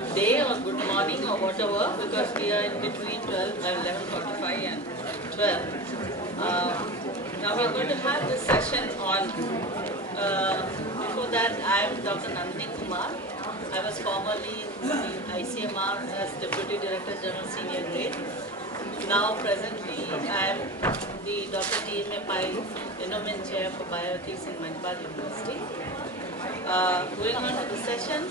Day or good morning or whatever, because we are in between 11:45 and 12. Now we're going to have this session on, before that I am Dr. Nandini Kumar. I was formerly the ICMR as Deputy Director General Senior Grade. Now presently I am the Dr. T.M.A. Pai Endowment Chair for Bioethics in Manipal University. Going on to the session,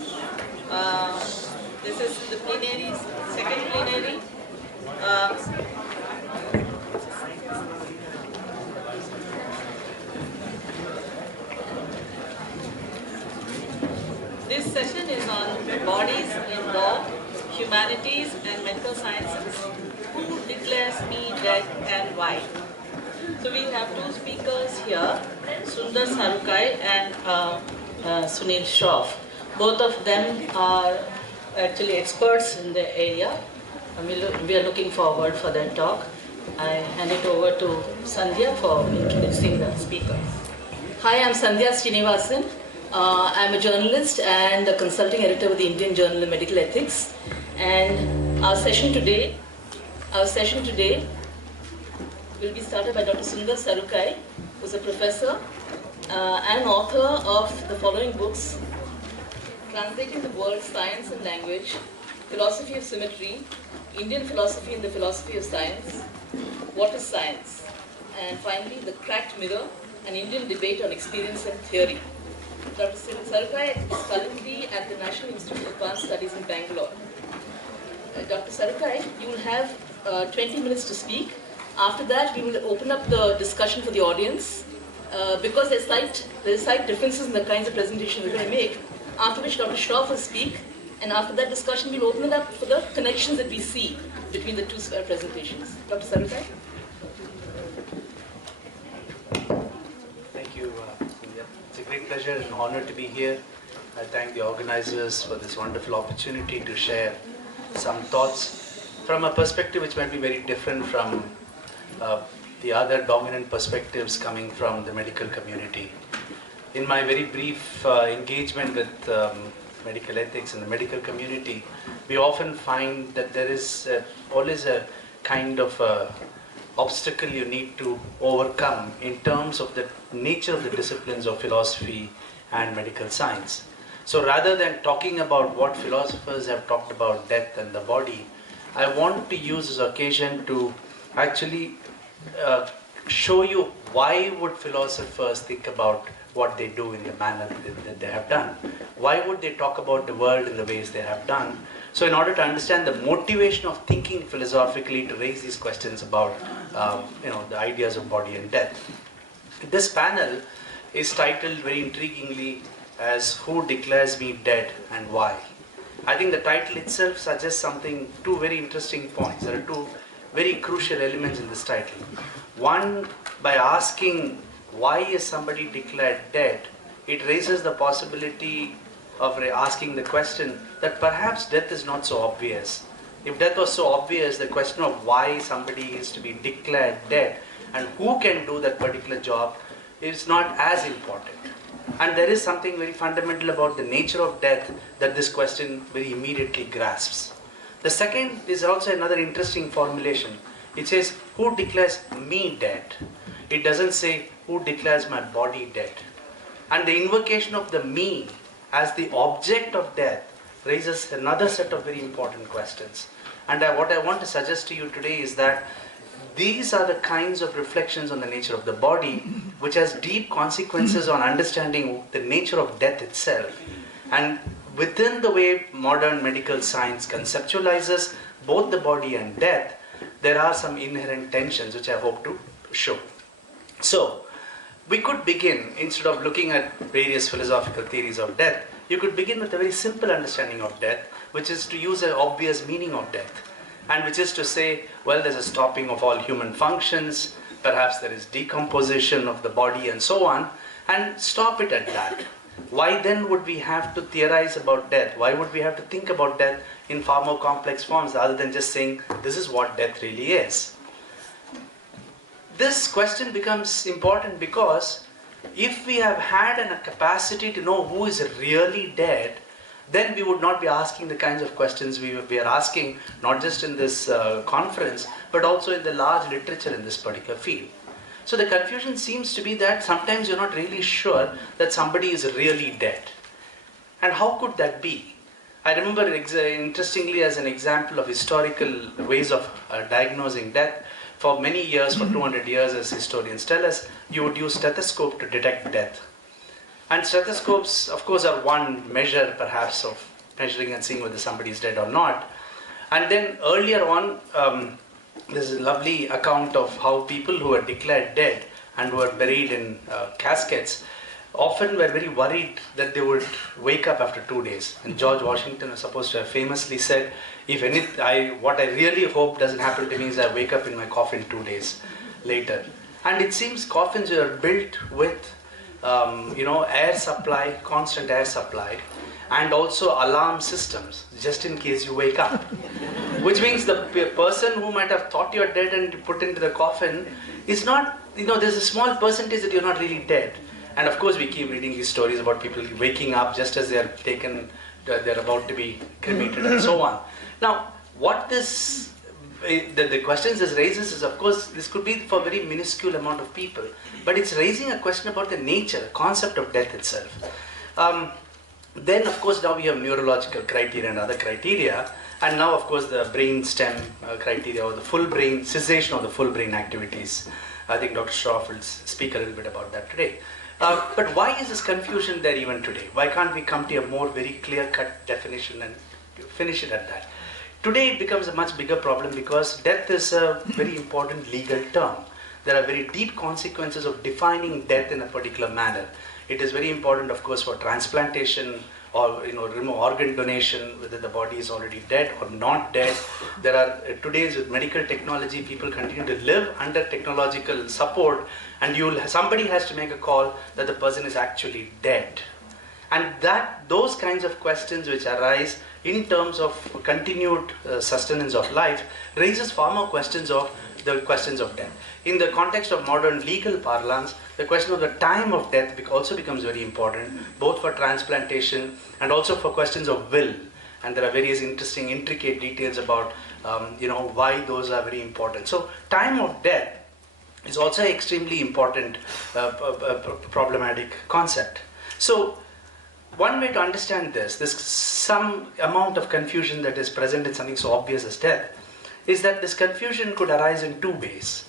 this is the plenary, second plenary. This session is on bodies in law, humanities and mental sciences. Who declares me dead and why? So we have two speakers here, Sundar Sarukai and Sunil Shroff. Both of them are actually experts in the area. We are looking forward for their talk. I hand it over to Sandhya for introducing the speakers. Hi, I'm Sandhya Srinivasan. I'm a journalist and a consulting editor with the Indian Journal of Medical Ethics. And our session today will be started by Dr. Sundar Sarukai, who's a professor and author of the following books: Translating the World, Science and Language, Philosophy of Symmetry, Indian Philosophy and the Philosophy of Science, What is Science, and finally The Cracked Mirror, an Indian Debate on Experience and Theory. Dr. Sarukai is currently at the National Institute of Advanced Studies in Bangalore. Dr. Sarukai, you will have 20 minutes to speak. After that, we will open up the discussion for the audience. Because there's slight differences in the kinds of presentations we're going to make, after which Dr. Shroff will speak, and after that discussion we'll open it up for the connections that we see between the two presentations. Dr. Sarukai? Thank you, Sandhya. It's a great pleasure and honor to be here. I thank the organizers for this wonderful opportunity to share some thoughts from a perspective which might be very different from the other dominant perspectives coming from the medical community. In my very brief engagement with medical ethics and the medical community, we often find that there is always a kind of obstacle you need to overcome in terms of the nature of the disciplines of philosophy and medical science. So rather than talking about what philosophers have talked about death and the body, I want to use this occasion to actually show you why would philosophers think about what they do in the manner that they have done. Why would they talk about the world in the ways they have done? So in order to understand the motivation of thinking philosophically to raise these questions about the ideas of body and death. This panel is titled very intriguingly as Who Declares Me Dead and Why? I think the title itself suggests two very interesting points. There are two very crucial elements in this title. One, by asking why is somebody declared dead, it raises the possibility of asking the question that perhaps death is not so obvious. If death was so obvious, the question of why somebody is to be declared dead and who can do that particular job is not as important. And there is something very fundamental about the nature of death that this question very immediately grasps. The second is also another interesting formulation. It says, who declares me dead? It doesn't say, who declares my body dead? And the invocation of the me as the object of death raises another set of very important questions. And what I want to suggest to you today is that these are the kinds of reflections on the nature of the body which has deep consequences on understanding the nature of death itself. And within the way modern medical science conceptualizes both the body and death, there are some inherent tensions which I hope to show. So, we could begin, instead of looking at various philosophical theories of death, you could begin with a very simple understanding of death, which is to use an obvious meaning of death. And which is to say, well, there's a stopping of all human functions, perhaps there is decomposition of the body and so on, and stop it at that. Why then would we have to theorize about death? Why would we have to think about death in far more complex forms other than just saying, this is what death really is? This question becomes important because if we have had a capacity to know who is really dead, then we would not be asking the kinds of questions we are asking, not just in this conference, but also in the large literature in this particular field. So the confusion seems to be that sometimes you're not really sure that somebody is really dead. And how could that be? I remember, interestingly, as an example of historical ways of diagnosing death, for many years, for 200 years, as historians tell us, you would use stethoscope to detect death. And stethoscopes, of course, are one measure, perhaps, of measuring and seeing whether somebody is dead or not. And then earlier on, there's a lovely account of how people who were declared dead and who were buried in caskets often were very worried that they would wake up after 2 days. And George Washington was supposed to have famously said, what I really hope doesn't happen to me is I wake up in my coffin 2 days later. And it seems coffins are built with air supply, constant air supply, and also alarm systems, just in case you wake up. Which means the person who might have thought you're dead and put into the coffin is not, there's a small percentage that you're not really dead. And of course we keep reading these stories about people waking up just as they're about to be cremated and so on. Now, what the questions this raises is, of course, this could be for a very minuscule amount of people, but it's raising a question about the nature, the concept of death itself. Then, of course, now we have neurological criteria and other criteria, and now, of course, the brain stem criteria, or the full brain, cessation of the full brain activities. I think Dr. Schroff will speak a little bit about that today. But why is this confusion there even today? Why can't we come to a more very clear-cut definition and finish it at that? Today it becomes a much bigger problem because death is a very important legal term. There are very deep consequences of defining death in a particular manner. It is very important, of course, for transplantation or remote organ donation, whether the body is already dead or not dead. There are today's with medical technology, people continue to live under technological support, and somebody has to make a call that the person is actually dead. And those kinds of questions which arise in terms of continued sustenance of life raises far more questions of death. In the context of modern legal parlance, the question of the time of death also becomes very important, both for transplantation and also for questions of will. And there are various interesting, intricate details about why those are very important. So time of death is also an extremely important problematic concept. So one way to understand there's some amount of confusion that is present in something so obvious as death, is that this confusion could arise in two ways.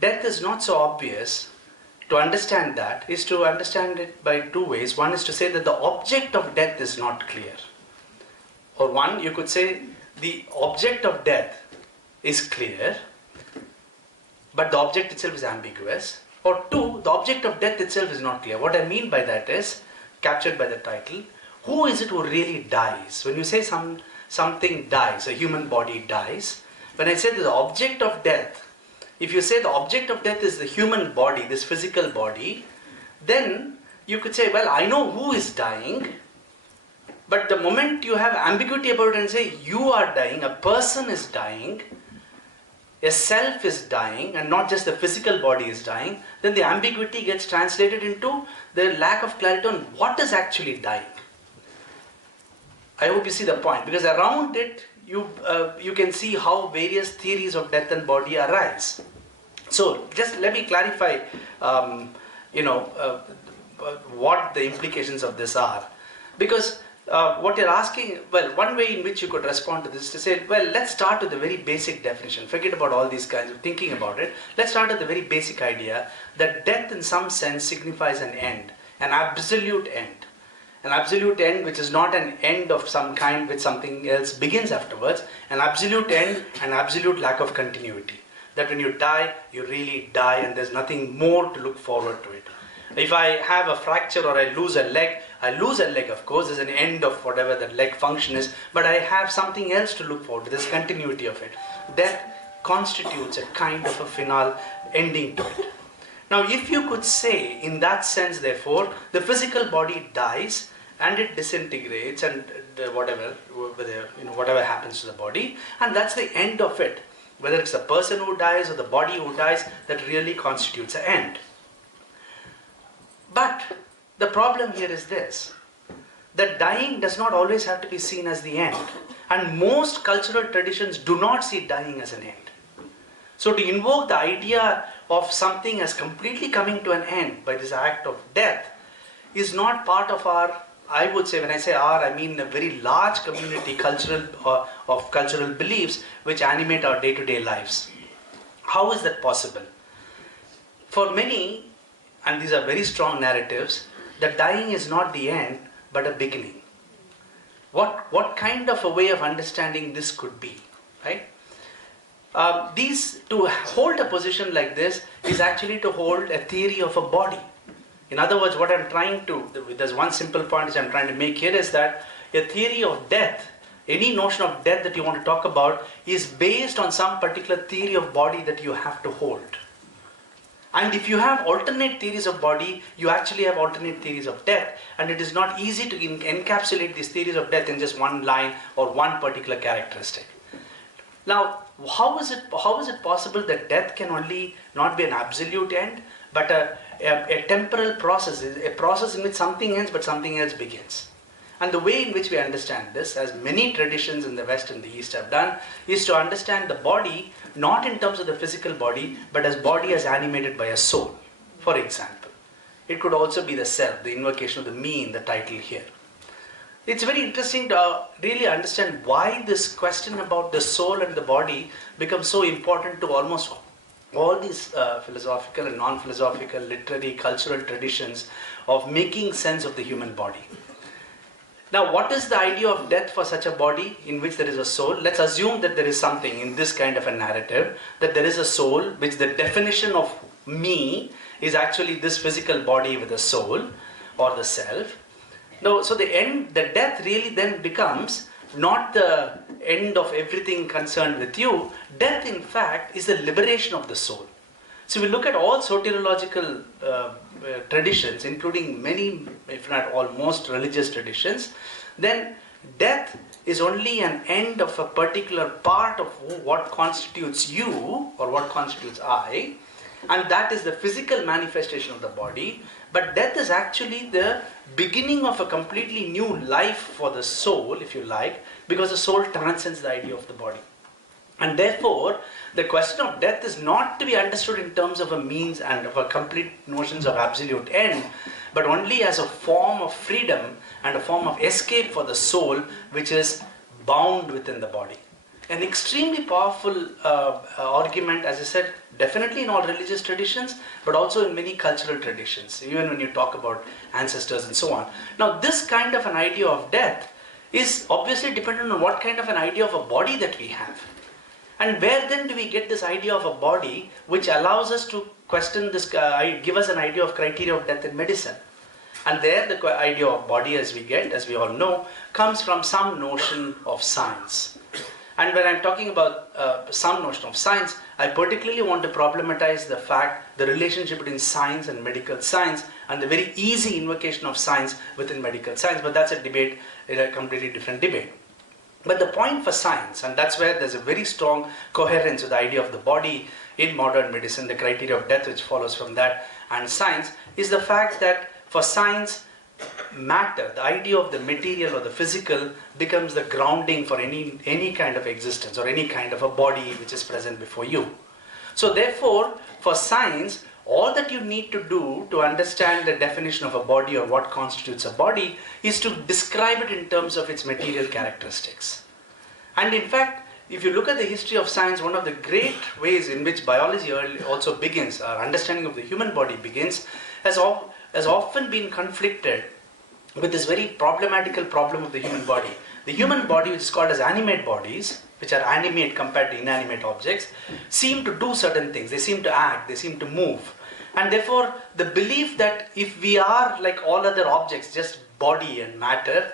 Death is not so obvious. To understand that is to understand it by two ways. One is to say that the object of death is not clear. Or one, you could say the object of death is clear, but the object itself is ambiguous. Or two, the object of death itself is not clear. What I mean by that is, captured by the title, who is it who really dies? When you say something dies, a human body dies, when I say the object of death, if you say the object of death is the human body, this physical body, then you could say, well, I know who is dying, but the moment you have ambiguity about it and say you are dying, a person is dying, a self is dying, and not just the physical body is dying, then the ambiguity gets translated into the lack of clarity on what is actually dying. I hope you see the point, because around it you can see how various theories of death and body arise. So just let me clarify what the implications of this are, because what you're asking, well, one way in which you could respond to this is to say, well, let's start with the very basic definition. Forget about all these kinds of thinking about it. Let's start with the very basic idea that death in some sense signifies an end, an absolute end. An absolute end which is not an end of some kind which something else begins afterwards. An absolute end, an absolute lack of continuity. That when you die, you really die and there's nothing more to look forward to it. If I have a fracture or I lose a leg, of course, as an end of whatever that leg function is, but I have something else to look forward to, there's continuity of it. Death constitutes a kind of a final ending to it. Now, if you could say, in that sense, therefore, the physical body dies and it disintegrates and whatever happens to the body, and that's the end of it. Whether it's the person who dies or the body who dies, that really constitutes an end. But the problem here is this. that dying does not always have to be seen as the end. And most cultural traditions do not see dying as an end. So to invoke the idea of something as completely coming to an end by this act of death is not part of our, I would say, when I say our, I mean a very large community of cultural beliefs which animate our day-to-day lives. How is that possible? For many, and these are very strong narratives, that dying is not the end but a beginning. What kind of a way of understanding this could be, right? To hold a position like this is actually to hold a theory of a body. In other words, what I'm trying to, there's one simple point which I'm trying to make here is that a theory of death, any notion of death that you want to talk about, is based on some particular theory of body that you have to hold. And if you have alternate theories of body, you actually have alternate theories of death. And it is not easy to encapsulate these theories of death in just one line or one particular characteristic. Now, how is it possible that death can only not be an absolute end, but a temporal process, a process in which something ends but something else begins? And the way in which we understand this, as many traditions in the West and the East have done, is to understand the body not in terms of the physical body, but as body as animated by a soul. For example, it could also be the self, the invocation of the me in the title here. It's very interesting to really understand why this question about the soul and the body becomes so important to almost all these philosophical and non-philosophical, literary, cultural traditions of making sense of the human body. Now, what is the idea of death for such a body in which there is a soul? Let's assume that there is something in this kind of a narrative, that there is a soul, which the definition of me is actually this physical body with a soul or the self. No, so the death really then becomes not the end of everything concerned with you. Death, in fact, is the liberation of the soul. So we look at all soteriological traditions, including many, if not all, most religious traditions, then death is only an end of a particular part of what constitutes you or what constitutes I, and that is the physical manifestation of the body. But death is actually the beginning of a completely new life for the soul, if you like, because the soul transcends the idea of the body. And therefore, the question of death is not to be understood in terms of a means and of a complete notions of absolute end, but only as a form of freedom and a form of escape for the soul, which is bound within the body. An extremely powerful argument, as I said, definitely in all religious traditions, but also in many cultural traditions, even when you talk about ancestors and so on. Now, this kind of an idea of death is obviously dependent on what kind of an idea of a body that we have. And where then do we get this idea of a body which allows us to question this, give us an idea of criteria of death in medicine? And there the idea of body, as we all know, comes from some notion of science. And when I'm talking about some notion of science, I particularly want to problematize the relationship between science and medical science, and the very easy invocation of science within medical science. But that's a debate, a completely different debate. But the point for science, and that's where there's a very strong coherence with the idea of the body in modern medicine, the criteria of death which follows from that, and science, is the fact that for science, matter, the idea of the material or the physical, becomes the grounding for any kind of existence or any kind of a body which is present before you. So therefore, for science, all that you need to do to understand the definition of a body or what constitutes a body is to describe it in terms of its material characteristics. And in fact, if you look at the history of science, one of the great ways in which biology also begins, our understanding of the human body begins, has often been conflicted with this very problematical problem of the human body. The human body, which is called as animate bodies, which are animate compared to inanimate objects, seem to do certain things. They seem to act, they seem to move. And therefore, the belief that if we are like all other objects, just body and matter,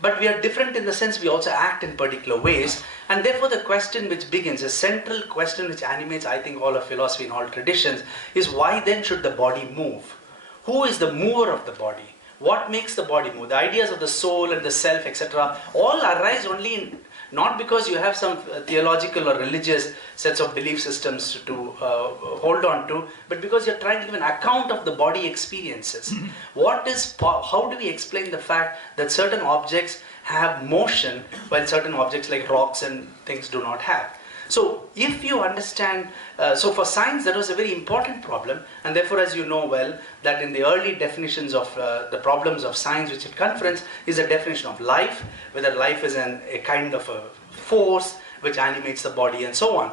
but we are different in the sense we also act in particular ways, and therefore the question which begins, a central question which animates, I think, all of philosophy in all traditions, is why then should the body move? Who is the mover of the body? What makes the body move? The ideas of the soul and the self, etc., all arise only not because you have some theological or religious sets of belief systems to hold on to, but because you're trying to give an account of the body experiences. How do we explain the fact that certain objects have motion while certain objects like rocks and things do not have? So if you understand, so for science that was a very important problem, and therefore, as you know well, that in the early definitions of the problems of science which it confronts is a definition of life, whether life is a kind of a force which animates the body and so on.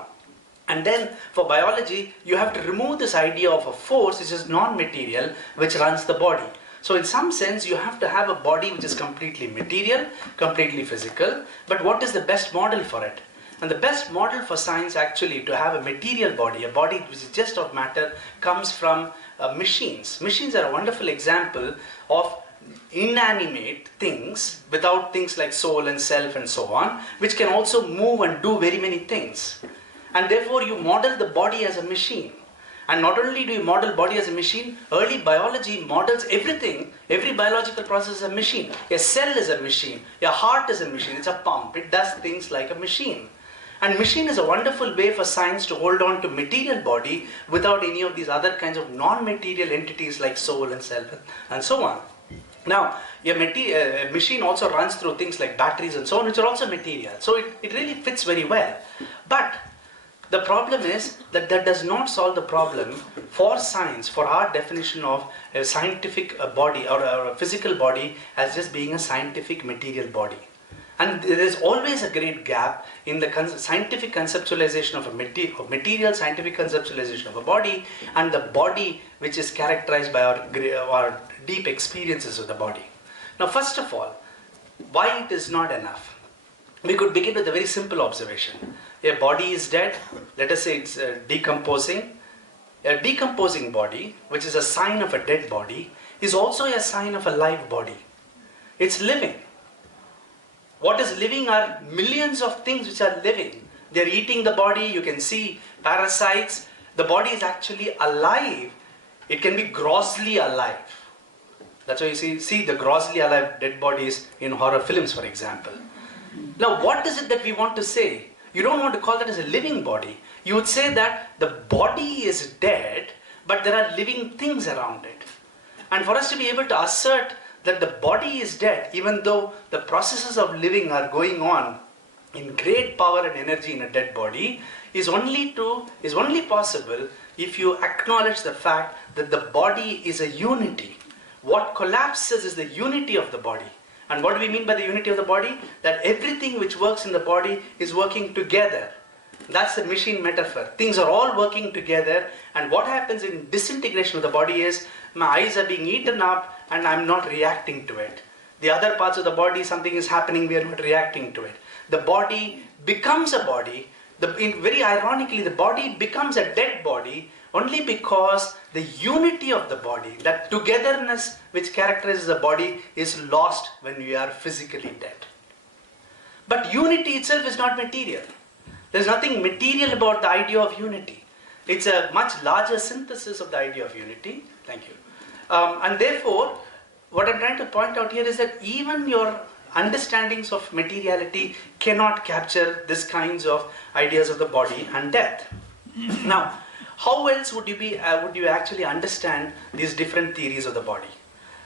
And then for biology, you have to remove this idea of a force which is non-material which runs the body. So in some sense, you have to have a body which is completely material, completely physical, but what is the best model for it? And the best model for science actually to have a material body, a body which is just of matter, comes from machines. Machines are a wonderful example of inanimate things without things like soul and self and so on, which can also move and do very many things. And therefore you model the body as a machine. And not only do you model body as a machine, early biology models everything. Every biological process is a machine. A cell is a machine. Your heart is a machine. It's a pump. It does things like a machine. And machine is a wonderful way for science to hold on to material body without any of these other kinds of non-material entities like soul and self and so on. Now, a machine also runs through things like batteries and so on, which are also material. So it really fits very well. But the problem is that that does not solve the problem for science, for our definition of a scientific body or a physical body as just being a scientific material body. And there is always a great gap in the scientific conceptualization of material scientific conceptualization of a body and the body which is characterized by our deep experiences of the body. Now, first of all, why it is not enough? We could begin with a very simple observation. A body is dead, let us say it's decomposing. A decomposing body, which is a sign of a dead body, is also a sign of a live body. It's living. What is living are millions of things which are living. They're eating the body, you can see parasites. The body is actually alive. It can be grossly alive. That's why you see the grossly alive dead bodies in horror films, for example. Now, what is it that we want to say? You don't want to call that as a living body. You would say that the body is dead, but there are living things around it. And for us to be able to assert that the body is dead, even though the processes of living are going on in great power and energy in a dead body, is only possible if you acknowledge the fact that the body is a unity. What collapses is the unity of the body. And what do we mean by the unity of the body? That everything which works in the body is working together. That's the machine metaphor. Things are all working together, and what happens in disintegration of the body is my eyes are being eaten up and I'm not reacting to it. The other parts of the body, something is happening, we are not reacting to it. The body becomes a body. Very ironically, the body becomes a dead body only because the unity of the body, that togetherness which characterizes the body, is lost when we are physically dead. But unity itself is not material. There's nothing material about the idea of unity. It's a much larger synthesis of the idea of unity. Thank you. And therefore, what I'm trying to point out here is that even your understandings of materiality cannot capture these kinds of ideas of the body and death. Now, how else would you actually understand these different theories of the body?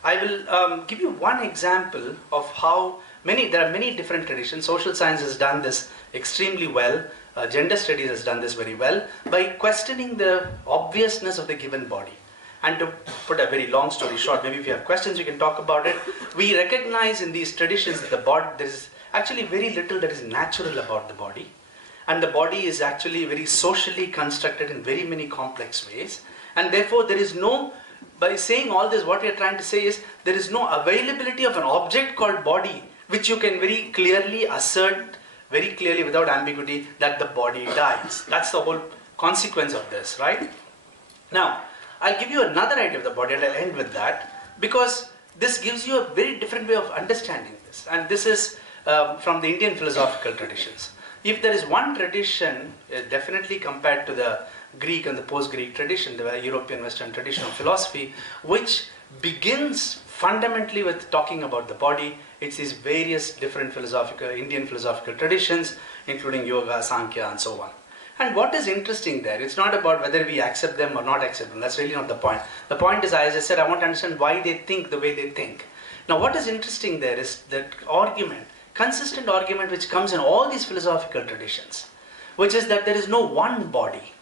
I will give you one example of how there are many different traditions. Social science has done this extremely well. Gender studies has done this very well by questioning the obviousness of the given body. And to put a very long story short, maybe if you have questions, we can talk about it. We recognize in these traditions that the body, there is actually very little that is natural about the body. And the body is actually very socially constructed in very many complex ways. And therefore, there is no, by saying all this, what we are trying to say is, there is no availability of an object called body, which you can very clearly assert, very clearly without ambiguity, that the body dies. That's the whole consequence of this, right? Now, I'll give you another idea of the body and I'll end with that, because this gives you a very different way of understanding this. And this is from the Indian philosophical traditions. If there is one tradition, definitely compared to the Greek and the post-Greek tradition, the European Western tradition of philosophy, which begins fundamentally with talking about the body, it's these various different Indian philosophical traditions, including yoga, Sankhya, and so on. And what is interesting there, it's not about whether we accept them or not accept them. That's really not the point. The point is, as I said, I want to understand why they think the way they think. Now, what is interesting there is that argument, consistent argument which comes in all these philosophical traditions, which is that there is no one body,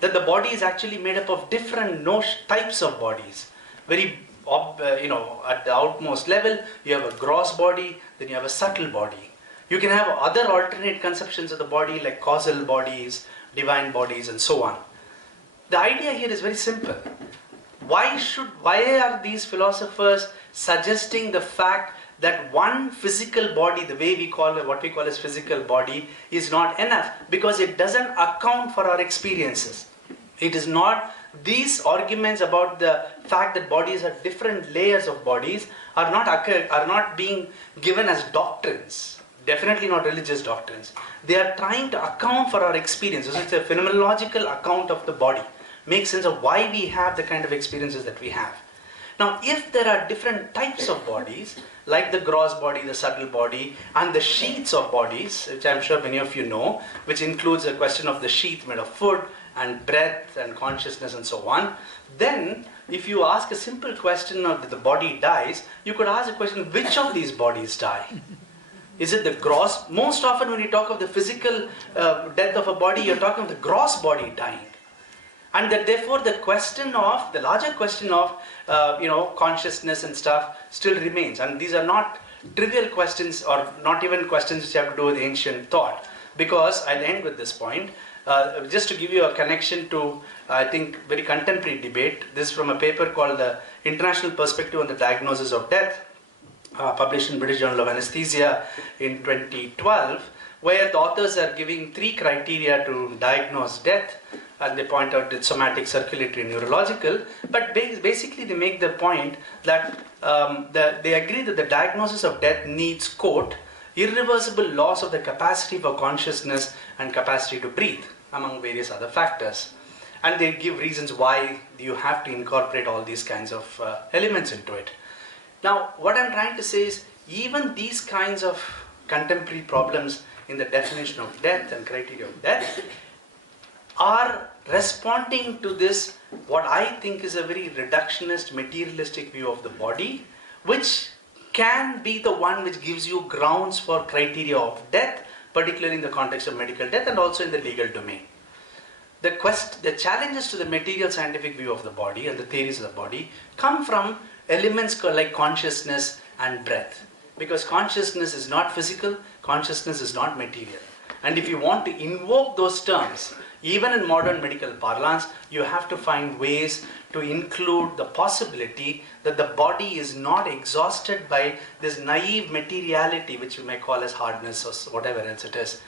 that the body is actually made up of different types of bodies. Very, at the outmost level, you have a gross body, then you have a subtle body. You can have other alternate conceptions of the body like causal bodies, divine bodies, and so on. The idea here is very simple. Why are these philosophers suggesting the fact that one physical body, the way we call it, what we call as physical body, is not enough? Because it doesn't account for our experiences. It is not, these arguments about the fact that bodies are different layers of bodies are not being given as doctrines. Definitely not religious doctrines. They are trying to account for our experiences. It's a phenomenological account of the body. Makes sense of why we have the kind of experiences that we have. Now, if there are different types of bodies, like the gross body, the subtle body, and the sheaths of bodies, which I'm sure many of you know, which includes a question of the sheath made of food, and breath, and consciousness, and so on, then if you ask a simple question of the body dies, you could ask a question, which of these bodies die? Is it the gross? Most often when you talk of the physical death of a body, you're talking of the gross body dying. And that therefore the larger question of consciousness and stuff still remains. And these are not trivial questions, or not even questions which have to do with ancient thought. Because I'll end with this point. Just to give you a connection to, I think, very contemporary debate. This is from a paper called The International Perspective on the Diagnosis of Death, published in British Journal of Anesthesia in 2012, where the authors are giving 3 criteria to diagnose death, and they point out that somatic, circulatory, and neurological. But basically they make the point that they agree that the diagnosis of death needs, quote, irreversible loss of the capacity for consciousness and capacity to breathe, among various other factors. And they give reasons why you have to incorporate all these kinds of elements into it. Now, what I'm trying to say is, even these kinds of contemporary problems in the definition of death and criteria of death are responding to this, what I think is a very reductionist, materialistic view of the body, which can be the one which gives you grounds for criteria of death, particularly in the context of medical death and also in the legal domain. The challenges to the material scientific view of the body and the theories of the body come from elements like consciousness and breath. Because consciousness is not physical, consciousness is not material. And if you want to invoke those terms, even in modern medical parlance, you have to find ways to include the possibility that the body is not exhausted by this naive materiality, which we may call as hardness or whatever else it is,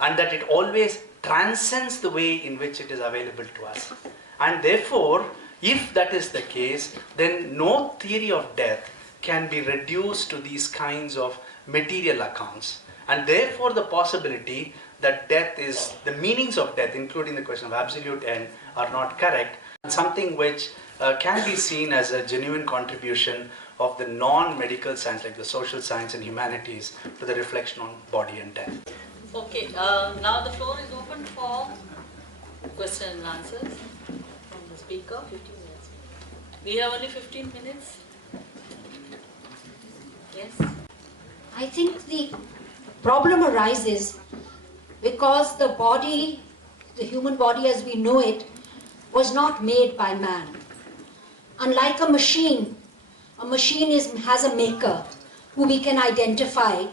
and that it always transcends the way in which it is available to us. And therefore, if that is the case, then no theory of death can be reduced to these kinds of material accounts. And therefore, the possibility that death is, the meanings of death, including the question of absolute end, are not correct. Something which can be seen as a genuine contribution of the non-medical science, like the social science and humanities, to the reflection on body and death. Okay, now the floor is open for question and answers from the speaker. 15 minutes. We have only 15 minutes. Yes? I think the problem arises because the body, the human body as we know it, was not made by man. Unlike a machine has a maker who we can identify,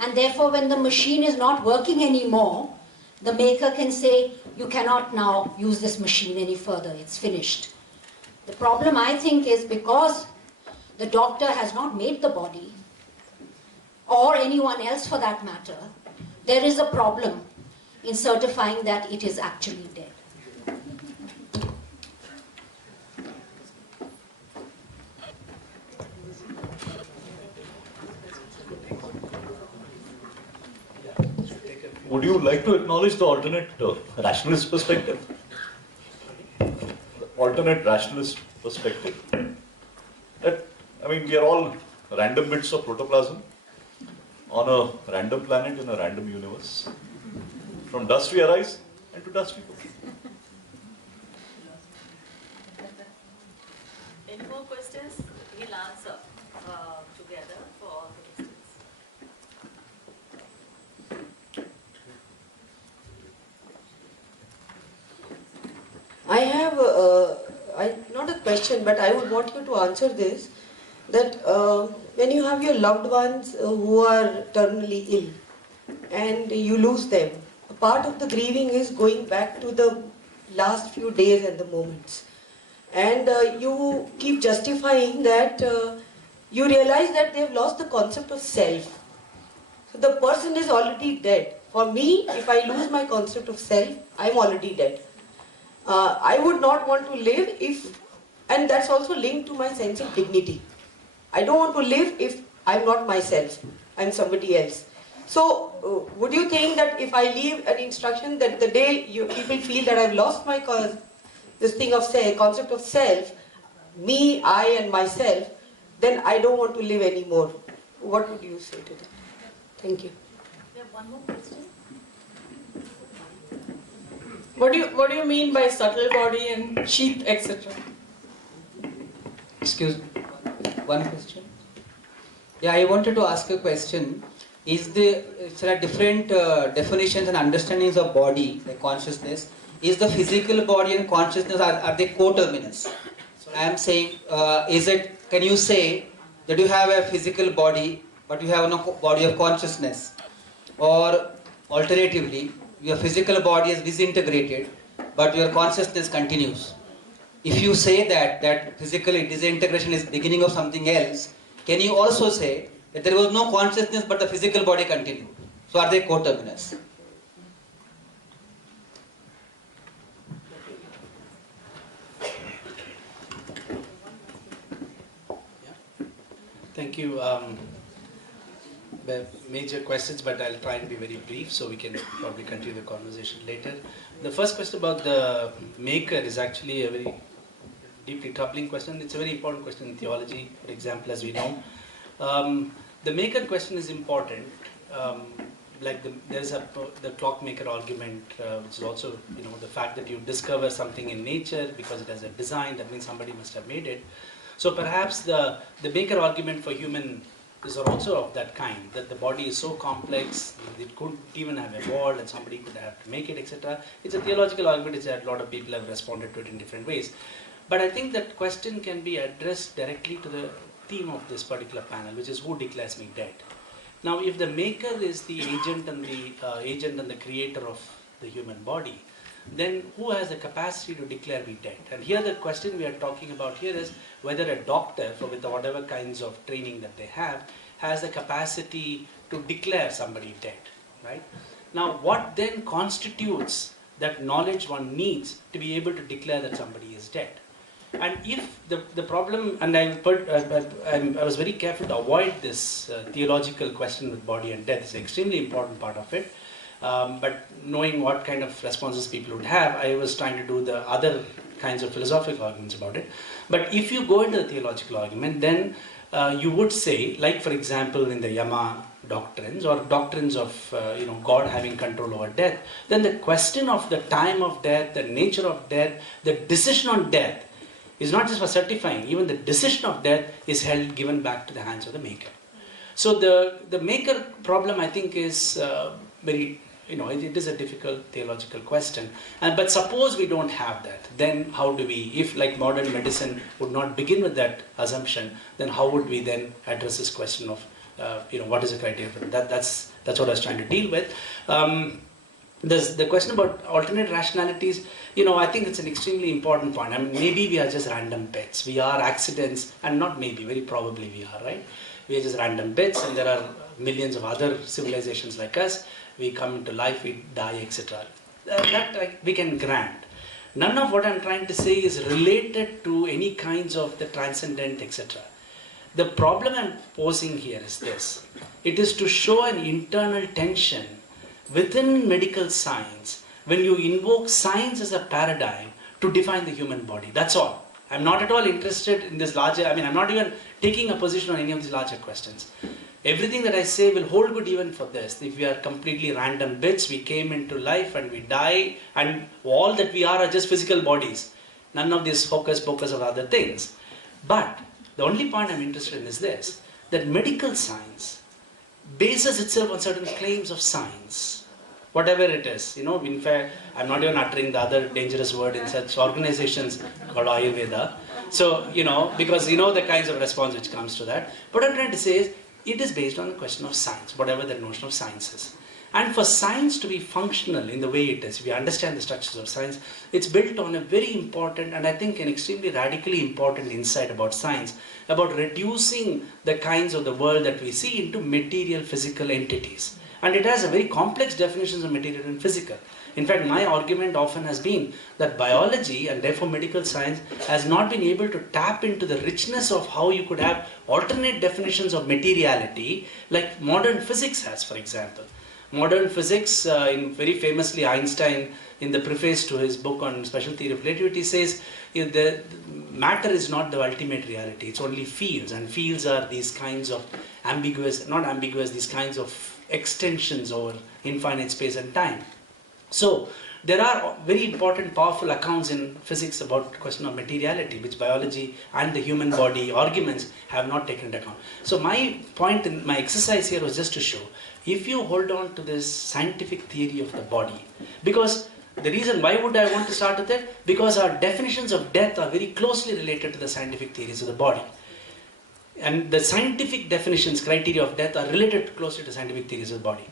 and therefore when the machine is not working anymore, the maker can say, you cannot now use this machine any further, it's finished. The problem, I think, is because the doctor has not made the body, or anyone else for that matter, there is a problem in certifying that it is actually dead. Would you like to acknowledge the alternate rationalist perspective? Alternate rationalist perspective. That I mean, we are all random bits of protoplasm on a random planet in a random universe. From dust we arise, and to dust we go. Any more questions? We'll answer together for all the questions. I have, not a question, but I would want you to answer this, that when you have your loved ones who are terminally ill and you lose them, a part of the grieving is going back to the last few days and the moments. And you keep justifying that you realize that they've lost the concept of self. So the person is already dead. For me, if I lose my concept of self, I'm already dead. I would not want to live if, and that's also linked to my sense of dignity. I don't want to live if I'm not myself, I'm somebody else. So, would you think that if I leave an instruction that the day people feel that I've lost my this thing of concept of self, me, I and myself, then I don't want to live anymore. What would you say to that? Thank you. We have one more question. What do you mean by subtle body and sheath, etc.? Excuse me, one question. Yeah, I wanted to ask a question. There are different definitions and understandings of body, like consciousness. Is the physical body and consciousness, are they coterminous? I am saying, can you say that you have a physical body, but you have no body of consciousness? Or alternatively, your physical body is disintegrated, but your consciousness continues. If you say that physically disintegration is beginning of something else, can you also say that there was no consciousness but the physical body continued? So are they coterminous? Thank you. Major questions, but I'll try and be very brief so we can probably continue the conversation later. The first question about the maker is actually a very deeply troubling question. It's a very important question in theology, for example, as we know. The maker question is important. There's the clockmaker argument, which is also, the fact that you discover something in nature because it has a design, that means somebody must have made it. So perhaps the maker argument for human is also of that kind, that the body is so complex, it could even have evolved and somebody could have to make it, etc. It's a theological argument, it's that a lot of people have responded to it in different ways. But I think that question can be addressed directly to the theme of this particular panel, which is who declares me dead. Now, if the maker is the agent and the creator of the human body, then who has the capacity to declare me dead? And here the question we are talking about here is whether a doctor, with whatever kinds of training that they have, has the capacity to declare somebody dead, right? Now, what then constitutes that knowledge one needs to be able to declare that somebody is dead? And if the problem, and I was very careful to avoid this theological question with body and death, it's an extremely important part of it. But knowing what kind of responses people would have, I was trying to do the other kinds of philosophical arguments about it. But if you go into the theological argument, then you would say, like for example in the Yama doctrines or doctrines of God having control over death, then the question of the time of death, the nature of death, the decision on death is not just for certifying, even the decision of death is given back to the hands of the maker. So the maker problem, I think, is very, it is a difficult theological question. But suppose we don't have that, then how do we, if like modern medicine would not begin with that assumption, then how would we then address this question of, what is the criteria for that? That's what I was trying to deal with. There's the question about alternate rationalities. I think it's an extremely important point. I mean, maybe we are just random bits. We are accidents, and not maybe, very probably we are, right? We are just random bits, and there are millions of other civilizations like us. We come into life, we die, etc. That we can grant. None of what I'm trying to say is related to any kinds of the transcendent, etc. The problem I'm posing here is this. It is to show an internal tension within medical science when you invoke science as a paradigm to define the human body. That's all. I'm not at all interested in this larger, I mean, I'm not even taking a position on any of these larger questions. Everything that I say will hold good even for this. If we are completely random bits, we came into life and we die, and all that we are just physical bodies. None of this focus of other things. But the only point I'm interested in is this, that medical science bases itself on certain claims of science, whatever it is. You know, in fact, I'm not even uttering the other dangerous word in such organizations called Ayurveda. So, you know, because you know the kinds of response which comes to that. What I'm trying to say is, it is based on the question of science, whatever the notion of science is. And for science to be functional in the way it is, if we understand the structures of science, it's built on a very important and I think an extremely radically important insight about science, about reducing the kinds of the world that we see into material physical entities. And it has a very complex definitions of material and physical. In fact, my argument often has been that biology and therefore medical science has not been able to tap into the richness of how you could have alternate definitions of materiality like modern physics has, for example. Modern physics, very famously Einstein, in the preface to his book on special theory of relativity, says the matter is not the ultimate reality, it's only fields, and fields are these kinds of ambiguous, not ambiguous, these kinds of extensions over infinite space and time. So there are very important, powerful accounts in physics about the question of materiality, which biology and the human body arguments have not taken into account. So my point in my exercise here was just to show, if you hold on to this scientific theory of the body, because the reason why would I want to start with it? Because our definitions of death are very closely related to the scientific theories of the body. And the scientific definitions, criteria of death are related closely to scientific theories of the body.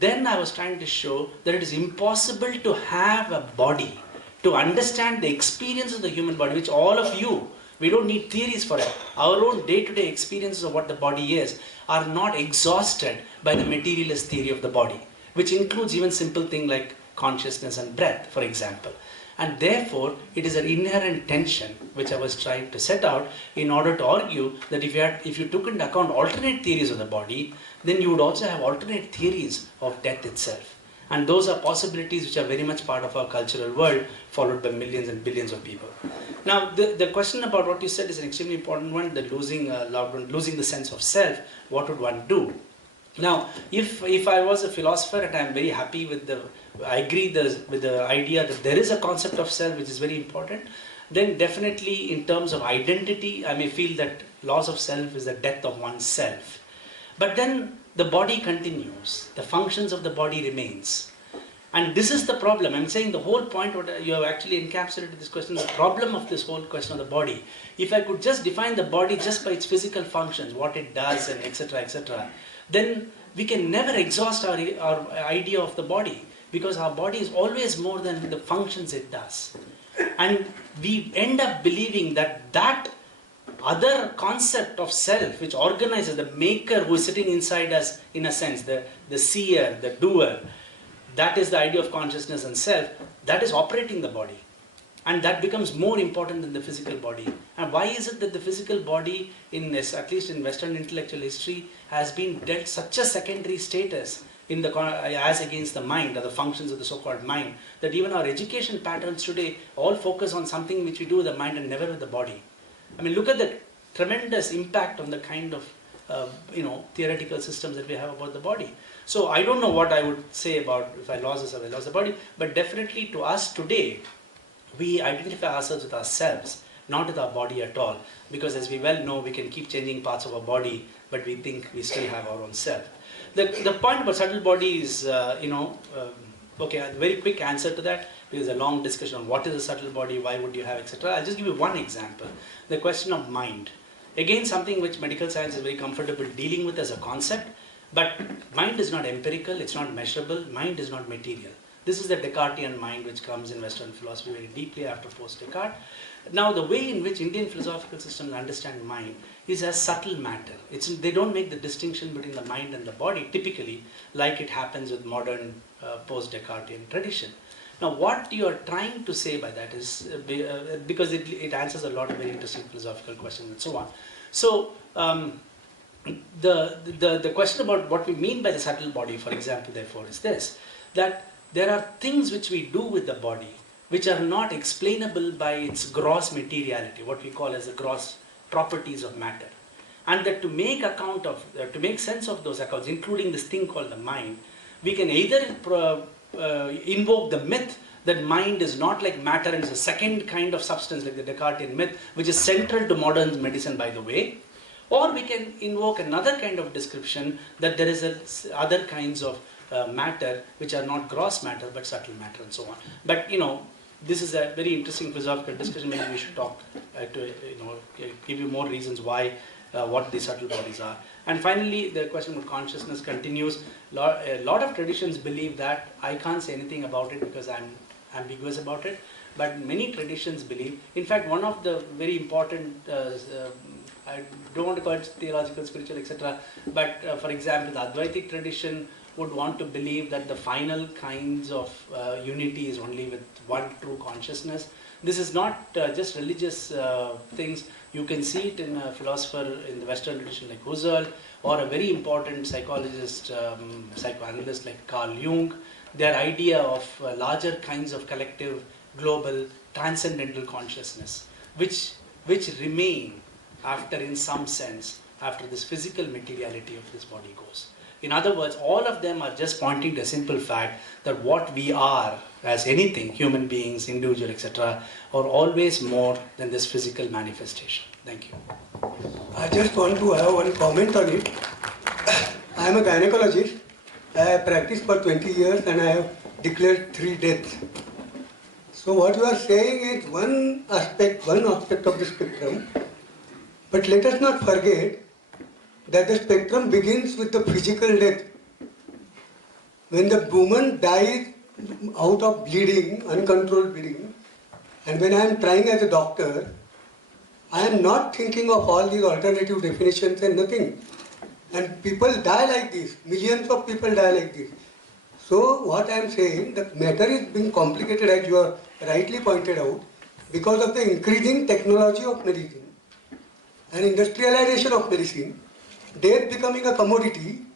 Then I was trying to show that it is impossible to have a body, to understand the experience of the human body, which all of you, we don't need theories for it. Our own day-to-day experiences of what the body is are not exhausted by the materialist theory of the body, which includes even simple things like consciousness and breath, for example. And therefore, it is an inherent tension which I was trying to set out in order to argue that if you took into account alternate theories of the body, then you would also have alternate theories of death itself. And those are possibilities which are very much part of our cultural world, followed by millions and billions of people. Now, the question about what you said is an extremely important one, the losing loved one, losing the sense of self. What would one do? Now, if I was a philosopher, and I am very happy with I agree with the idea that there is a concept of self which is very important, then definitely in terms of identity, I may feel that loss of self is the death of oneself. But then the body continues, the functions of the body remains. And this is the problem. I'm saying the whole point, what you have actually encapsulated this question, the problem of this whole question of the body. If I could just define the body just by its physical functions, what it does and etc., then we can never exhaust our idea of the body, because our body is always more than the functions it does. And we end up believing that other concept of self, which organizes the maker who is sitting inside us, in a sense, the seer, the doer, that is the idea of consciousness and self, that is operating the body. And that becomes more important than the physical body. And why is it that the physical body, at least in Western intellectual history, has been dealt such a secondary status as against the mind, or the functions of the so-called mind, that even our education patterns today all focus on something which we do with the mind and never with the body. I mean, look at the tremendous impact on the kind of theoretical systems that we have about the body. So I don't know what I would say about if I lost this or I lost the body, but definitely to us today, we identify ourselves with ourselves, not with our body at all. Because as we well know, we can keep changing parts of our body, but we think we still have our own self. The point about subtle body is, okay, a very quick answer to that. There's a long discussion on what is a subtle body, why would you have, etc. I'll just give you one example. The question of mind. Again, something which medical science is very comfortable dealing with as a concept, but mind is not empirical, it's not measurable, mind is not material. This is the Descartesian mind which comes in Western philosophy very deeply after post-Descartes. Now, the way in which Indian philosophical systems understand mind is as subtle matter. They don't make the distinction between the mind and the body, typically, like it happens with modern post-Descartesian tradition. Now, what you are trying to say by that is, because it answers a lot of very interesting philosophical questions and so on. So, the question about what we mean by the subtle body, for example, therefore, is this, that there are things which we do with the body which are not explainable by its gross materiality, what we call as the gross properties of matter. And that to make sense of those accounts, including this thing called the mind, we can either invoke the myth that mind is not like matter and is a second kind of substance, like the Descartes myth, which is central to modern medicine, by the way, or we can invoke another kind of description that there is other kinds of matter which are not gross matter but subtle matter and so on. But this is a very interesting philosophical discussion. Maybe we should talk to give you more reasons why what the subtle bodies are. And finally, the question of consciousness continues. A lot of traditions believe that. I can't say anything about it because I'm ambiguous about it, but many traditions believe. In fact, one of the very important, I don't want to call it theological, spiritual, etc., but for example, the Advaitic tradition would want to believe that the final kinds of unity is only with one true consciousness. This is not just religious things. You can see it in a philosopher in the Western tradition like Husserl, or a very important psychologist, psychoanalyst like Carl Jung. Their idea of larger kinds of collective, global, transcendental consciousness, which remain after, in some sense, after this physical materiality of this body goes. In other words, all of them are just pointing to a simple fact that what we are as anything, human beings, individual, etc., are always more than this physical manifestation. Thank you. I just want to have one comment on it. I am a gynecologist. I have practiced for 20 years and I have declared 3 deaths. So what you are saying is one aspect of the spectrum. But let us not forget that the spectrum begins with the physical death. When the woman dies out of bleeding, uncontrolled bleeding, and when I am trying as a doctor, I am not thinking of all these alternative definitions and nothing. And people die like this. Millions of people die like this. So what I am saying, the matter is being complicated, as you have rightly pointed out, because of the increasing technology of medicine and industrialization of medicine, death becoming a commodity.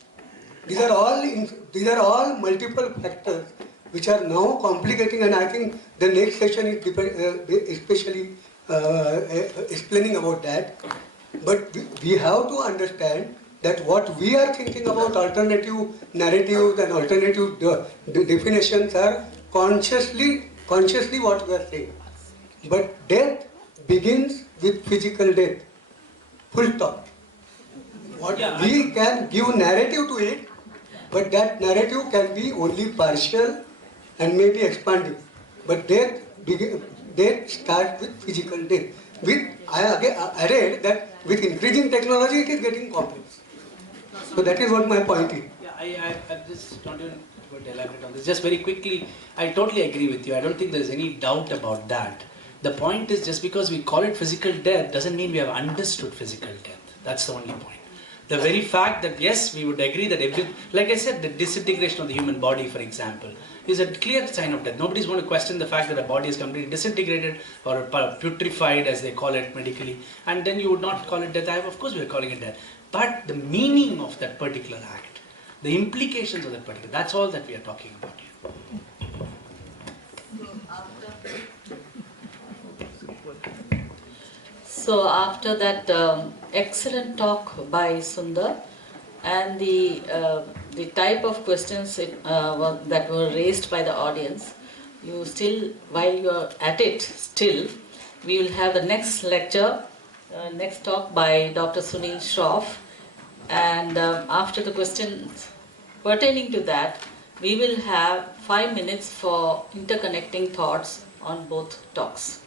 These are all multiple factors which are now complicating, and I think the next session is especially explaining about that. But we have to understand that what we are thinking about alternative narratives and alternative definitions are consciously what we are saying. But death begins with physical death. Full stop. We can give narrative to it, but that narrative can be only partial and maybe expanding. But death starts with physical death. I added that with increasing technology it is getting complex. So that is what my point is. Yeah, I just don't even to elaborate on this. Just very quickly, I totally agree with you. I don't think there's any doubt about that. The point is, just because we call it physical death doesn't mean we have understood physical death. That's the only point. The very fact that, yes, we would agree that like I said, the disintegration of the human body, for example, is a clear sign of death. Nobody's going to question the fact that a body is completely disintegrated or putrefied, as they call it medically, and then you would not call it death. Of course we are calling it death. But the meaning of that particular act, the implications of that particular, that's all that we are talking about here. So after that excellent talk by Sundar and the type of questions that were raised by the audience, while you are at it still, we will have the next lecture, next talk by Dr. Sunil Shroff, and after the questions pertaining to that, we will have 5 minutes for interconnecting thoughts on both talks.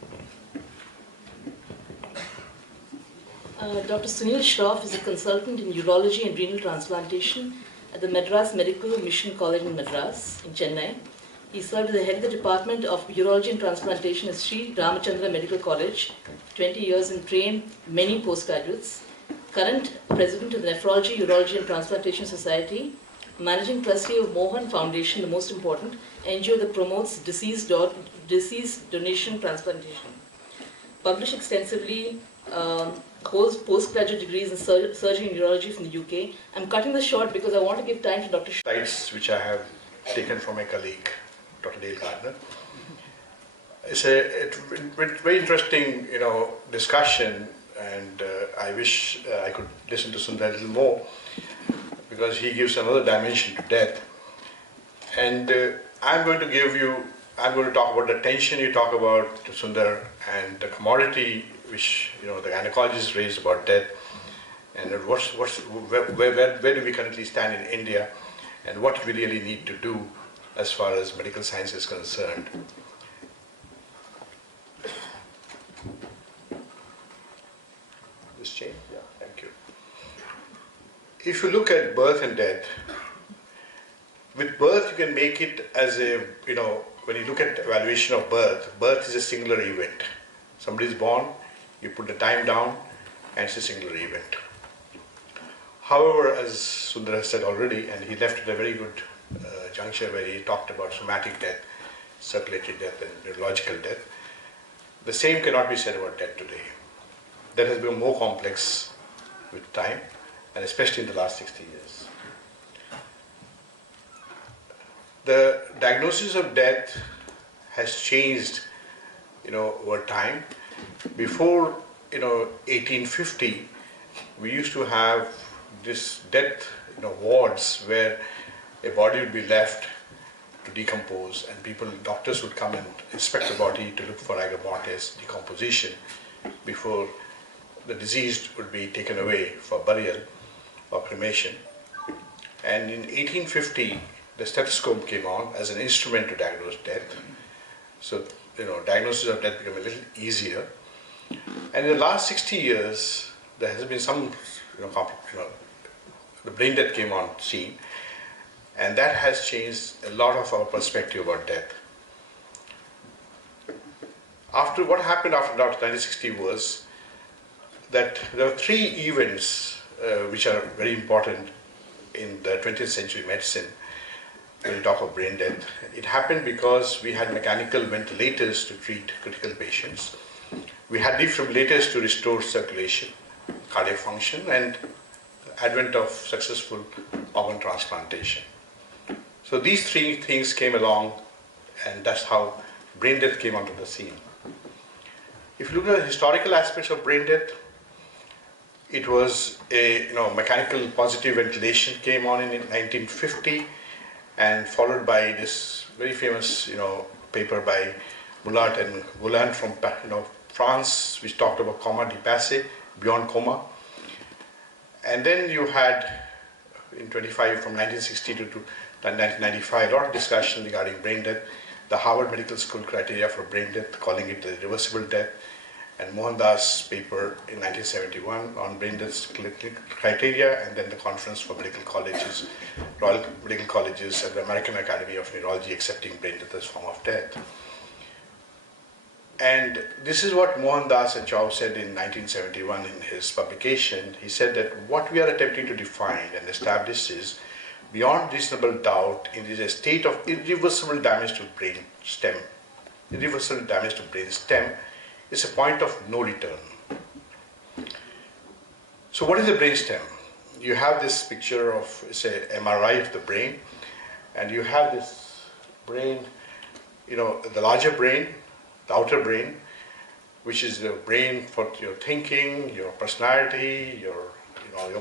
Dr. Sunil Shroff is a consultant in urology and renal transplantation at the Madras Medical Mission College in Madras, in Chennai. He served as the head of the Department of Urology and Transplantation at Sri Ramachandra Medical College for 20 years and trained many postgraduates. Current president of the Nephrology, Urology and Transplantation Society, managing trustee of Mohan Foundation, the most important NGO that promotes deceased donation transplantation. Published extensively, holds postgraduate degrees in surgery and urology from the UK. I'm cutting this short because I want to give time to Dr. Slides which I have taken from my colleague, Dr. Dale Gardner. It's a very interesting, discussion, and I wish I could listen to Sundar a little more, because he gives another dimension to death. And I'm going to talk about the tension you talk about, Sundar, and the commodity which the gynecologist raised about death, and where do we currently stand in India, and what we really need to do as far as medical science is concerned. This change? Yeah, thank you. If you look at birth and death, with birth you can make it as a, when you look at evaluation of birth, birth is a singular event. Somebody is born, you put the time down, and it's a singular event. However, as Sundar has said already, and he left at a very good juncture where he talked about somatic death, circulatory death, and neurological death, the same cannot be said about death today. That has become more complex with time, and especially in the last 60 years. The diagnosis of death has changed, over time. Before, 1850, we used to have this death, wards where a body would be left to decompose, and doctors would come and inspect the body to look for rigor mortis, decomposition, before the deceased would be taken away for burial or cremation. And in 1850, the stethoscope came on as an instrument to diagnose death. So, diagnosis of death became a little easier. And in the last 60 years, there has been some, the brain death came on scene, and that has changed a lot of our perspective about death. What happened after 1960 was that there were three events which are very important in the 20th century medicine when you talk of brain death. It happened because we had mechanical ventilators to treat critical patients. We had defibrillators to restore circulation, cardiac function, and advent of successful organ transplantation. So these three things came along, and that's how brain death came onto the scene. If you look at the historical aspects of brain death, it was a mechanical positive ventilation came on in 1950, and followed by this very famous paper by Moulart and Voulin from France, which talked about coma dépassé, beyond coma. And then you had in 25 from 1960 to 1995 a lot of discussion regarding brain death. The Harvard Medical School criteria for brain death, calling it the reversible death, and Mohandas' paper in 1971 on brain death criteria, and then the Conference for Medical Colleges, Royal Medical Colleges, and the American Academy of Neurology accepting brain death as form of death. And this is what Mohandas and Chow said in 1971 in his publication. He said that what we are attempting to define and establish is, beyond reasonable doubt, it is a state of irreversible damage to brain stem. Irreversible damage to brain stem is a point of no return. So what is the brain stem? You have this picture of, say, MRI of the brain, and you have this brain, the larger brain, the outer brain, which is the brain for your thinking, your personality, your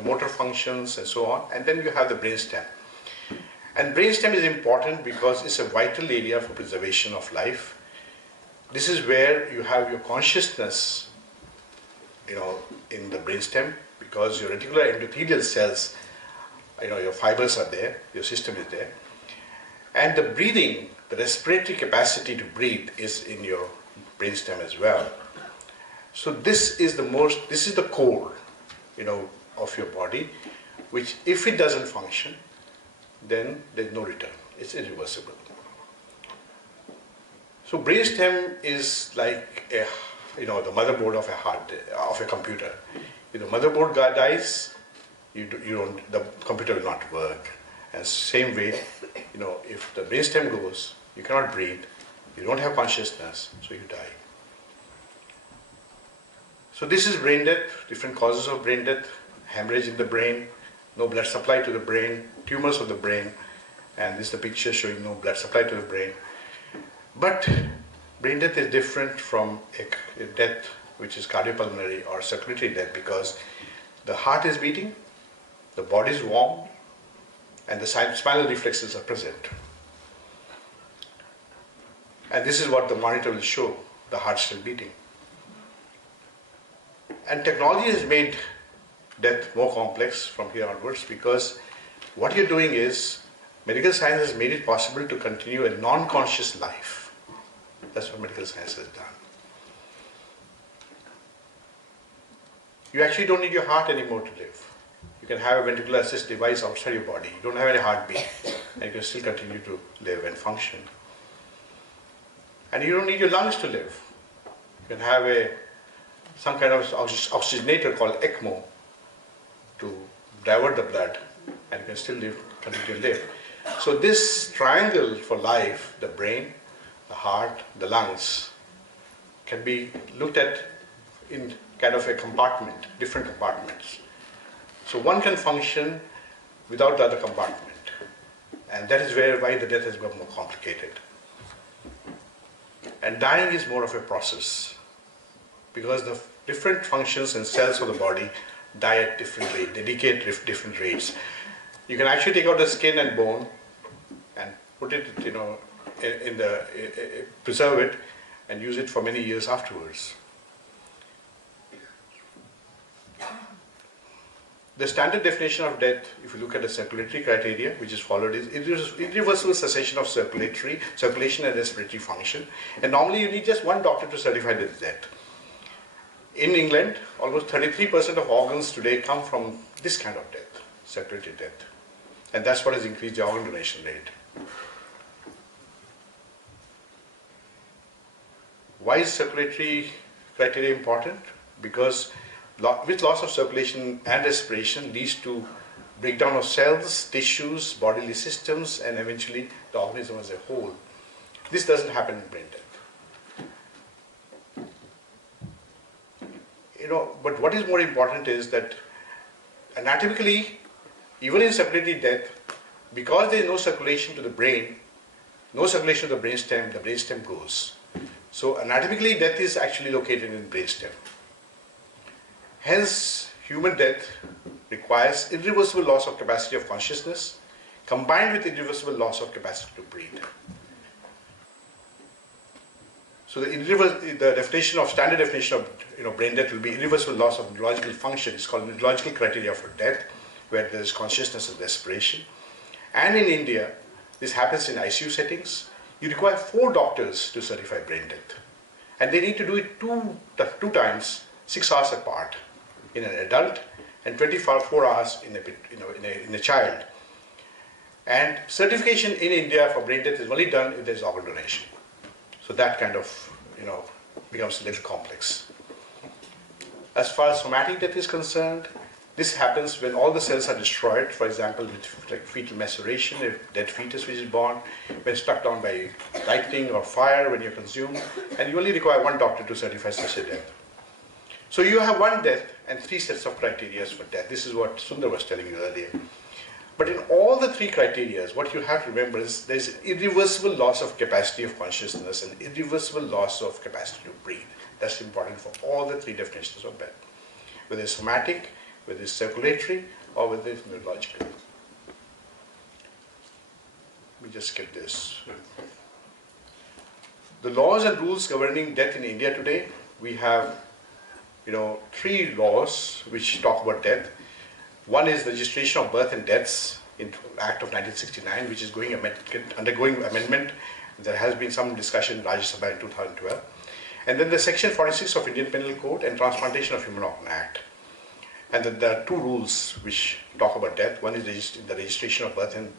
motor functions, and so on. And then you have the brain stem. And brain stem is important because it's a vital area for preservation of life. This is where you have your consciousness, in the brain stem, because your reticular endothelial cells, your fibers are there, your system is there. And the breathing, the respiratory capacity to breathe is in your brain stem as well. So this is the core, of your body, which if it doesn't function, then there's no return. It's irreversible. So brain stem is like the motherboard of a computer. If the motherboard dies, the computer will not work. And same way, if the brain stem goes, you cannot breathe, you don't have consciousness, so you die. So this is brain death, different causes of brain death: hemorrhage in the brain, no blood supply to the brain, tumors of the brain, and this is the picture showing no blood supply to the brain. But brain death is different from a death which is cardiopulmonary or circulatory death, because the heart is beating, the body is warm, and the spinal reflexes are present. And this is what the monitor will show, the heart still beating. And technology has made death more complex from here onwards, because what you're doing is, medical science has made it possible to continue a non-conscious life. That's what medical science has done. You actually don't need your heart anymore to live. You can have a ventricular assist device outside your body. You don't have any heartbeat, and you can still continue to live and function. And you don't need your lungs to live. You can have some kind of oxygenator called ECMO to divert the blood, and you can still continue to live. So this triangle for life, the brain, the heart, the lungs, can be looked at in kind of a compartment, different compartments. So one can function without the other compartment. And that is why the death has become more complicated. And dying is more of a process, because the different functions and cells of the body die at different rates, they decay at different rates. You can actually take out the skin and bone and put it, preserve it and use it for many years afterwards. The standard definition of death, if you look at the circulatory criteria, which is followed, is irreversible cessation of circulation and respiratory function. And normally you need just one doctor to certify this death. In England, almost 33% of organs today come from this kind of death, circulatory death. And that's what has increased the organ donation rate. Why is circulatory criteria important? Because with loss of circulation and respiration leads to breakdown of cells, tissues, bodily systems, and eventually the organism as a whole. This doesn't happen in brain death. But what is more important is that anatomically, even in circulatory death, because there is no circulation to the brain, no circulation to the brainstem goes. So anatomically, death is actually located in brainstem. Hence, human death requires irreversible loss of capacity of consciousness combined with irreversible loss of capacity to breathe. So the definition of standard definition of brain death will be irreversible loss of neurological function. It's called neurological criteria for death, where there is consciousness and respiration. And in India, this happens in ICU settings. You require 4 doctors to certify brain death, and they need to do it two times, 6 hours apart, in an adult and 24 hours in a child. And certification in India for brain death is only done if there is organ donation. So that kind of becomes a little complex. As far as somatic death is concerned, this happens when all the cells are destroyed, for example, with like fetal maceration, a dead fetus which is born, when struck down by lightning or fire, when you're consumed, and you only require 1 doctor to certify such a death. So you have 1 death and 3 sets of criteria for death. This is what Sundar was telling you earlier. But in all the 3 criteria, what you have to remember is there is irreversible loss of capacity of consciousness and irreversible loss of capacity to breathe. That's important for all the 3 definitions of death, whether it's somatic, whether it's circulatory, or whether it's neurological. Let me just skip this. The laws and rules governing death in India today, we have 3 laws which talk about death. One is the Registration of Birth and Deaths in Act of 1969, which is undergoing amendment. There has been some discussion in Rajya Sabha in 2012. And then the Section 46 of Indian Penal Code and Transplantation of Human Organ Act. And then there are 2 rules which talk about death. One is the Registration of Birth and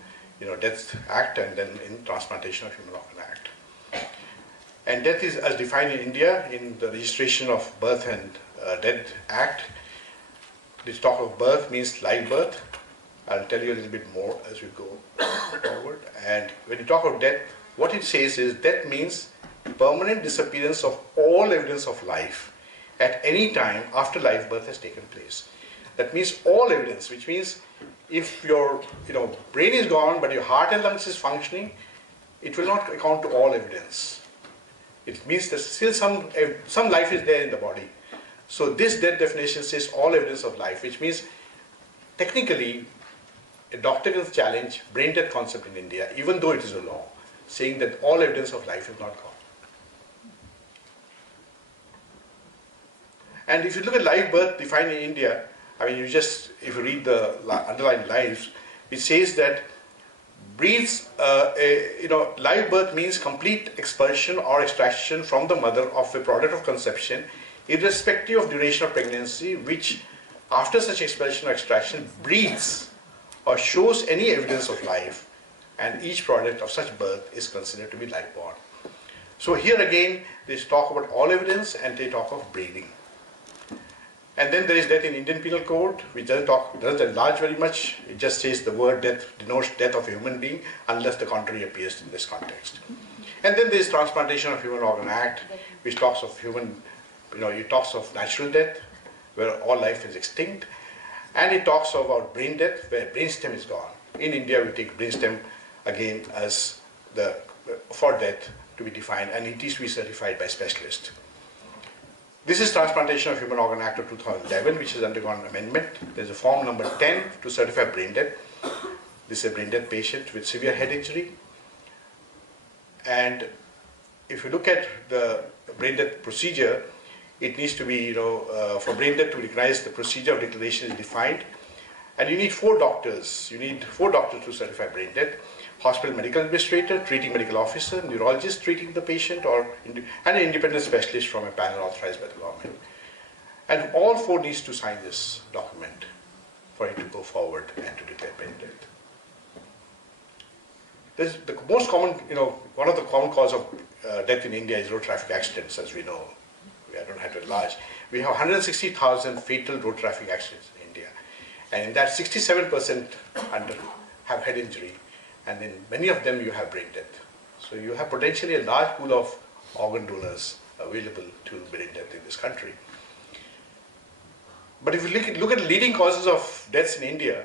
Death Act, and then in Transplantation of Human Organ Act. And death is as defined in India in the Registration of Birth and Death Act. This talk of birth means live birth. I'll tell you a little bit more as we go forward. And when you talk of death, what it says is death means permanent disappearance of all evidence of life at any time after live birth has taken place. That means all evidence, which means if your brain is gone but your heart and lungs is functioning, it will not account to all evidence. It means that still some life is there in the body. So this death definition says all evidence of life, which means technically a doctor can challenge brain death concept in India, even though it is a law, saying that all evidence of life is not gone. And if you look at live birth defined in India, I mean, if you read the underlying lines, it says that live birth means complete expulsion or extraction from the mother of a product of conception, irrespective of duration of pregnancy, which after such expulsion or extraction breathes or shows any evidence of life, and each product of such birth is considered to be live born. So here again, they talk about all evidence and they talk of breathing. And then there is death in Indian Penal Code, which doesn't enlarge very much. It just says the word death denotes death of a human being unless the contrary appears in this context. And then there is Transplantation of Human Organ Act, which talks of it talks of natural death, where all life is extinct. And it talks about brain death, where brainstem is gone. In India, we take brainstem again as for death to be defined, and it is to be certified by specialists. This is Transplantation of Human Organ Act of 2011, which has undergone amendment. There's a form number 10 to certify brain death. This is a brain death patient with severe head injury. And if you look at the brain death procedure, it needs to be, for brain death to be recognized, the procedure of declaration is defined. And you need 4 doctors. You need 4 doctors to certify brain death. Hospital medical administrator, treating medical officer, neurologist treating the patient, and an independent specialist from a panel authorized by the government. And all 4 needs to sign this document for it to go forward and to declare brain death. This, the most common, one of the common cause of death in India is road traffic accidents, as we know. I don't have to enlarge. We have 160,000 fatal road traffic accidents in India. And in that, 67% have head injury. And in many of them, you have brain death. So you have potentially a large pool of organ donors available to brain death in this country. But if you look at leading causes of deaths in India,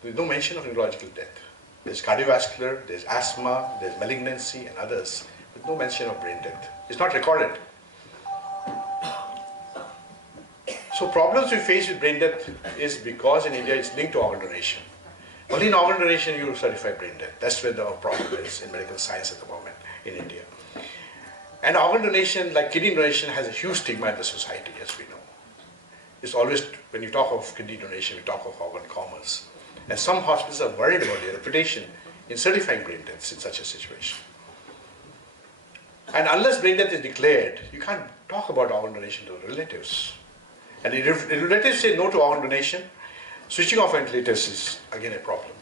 there is no mention of neurological death. There's cardiovascular, there's asthma, there's malignancy, and others, with no mention of brain death. It's not recorded. So problems we face with brain death is because in India it's linked to organ donation. Only in organ donation you certify brain death. That's where the problem is in medical science at the moment in India. And organ donation, like kidney donation, has a huge stigma in the society, as we know. It's always, when you talk of kidney donation, we talk of organ commerce. And some hospitals are worried about their reputation in certifying brain deaths in such a situation. And unless brain death is declared, you can't talk about organ donation to relatives. And if relatives say no to organ donation, switching off ventilators is again a problem.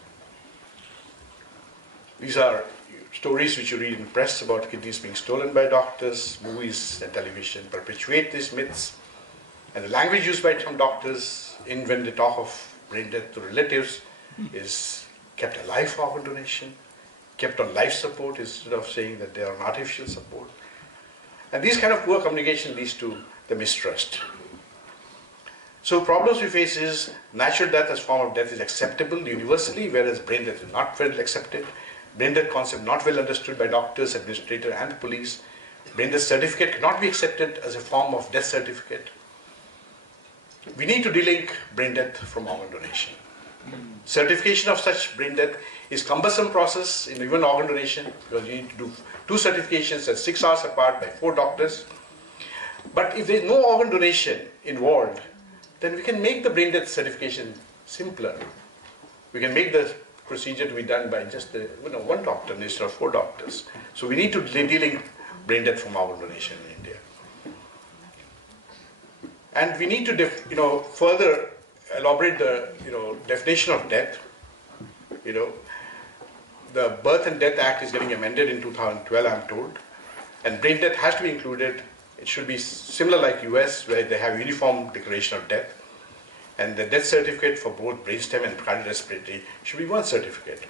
These are stories which you read in the press about kidneys being stolen by doctors. Movies and television perpetuate these myths. And the language used by some doctors when they talk of brain death to relatives is kept alive for organ donation, kept on life support instead of saying that they are on artificial support. And these kind of poor communication leads to the mistrust. So problems we face is natural death as form of death is acceptable universally, whereas brain death is not well accepted. Brain death concept not well understood by doctors, administrators, and the police. Brain death certificate cannot be accepted as a form of death certificate. We need to delink brain death from organ donation. Certification of such brain death is cumbersome process in even organ donation because you need to do 2 certifications at 6 hours apart by 4 doctors. But if there is no organ donation involved, then we can make the brain death certification simpler. We can make the procedure to be done by just 1 doctor instead of 4 doctors. So we need to delink brain death from organ donation in India. And we need to further elaborate the definition of death. The Birth and Death Act is getting amended in 2012, I'm told, and brain death has to be included. It should be similar like US, where they have uniform declaration of death, and the death certificate for both brainstem and cardiorespiratory should be 1 certificate.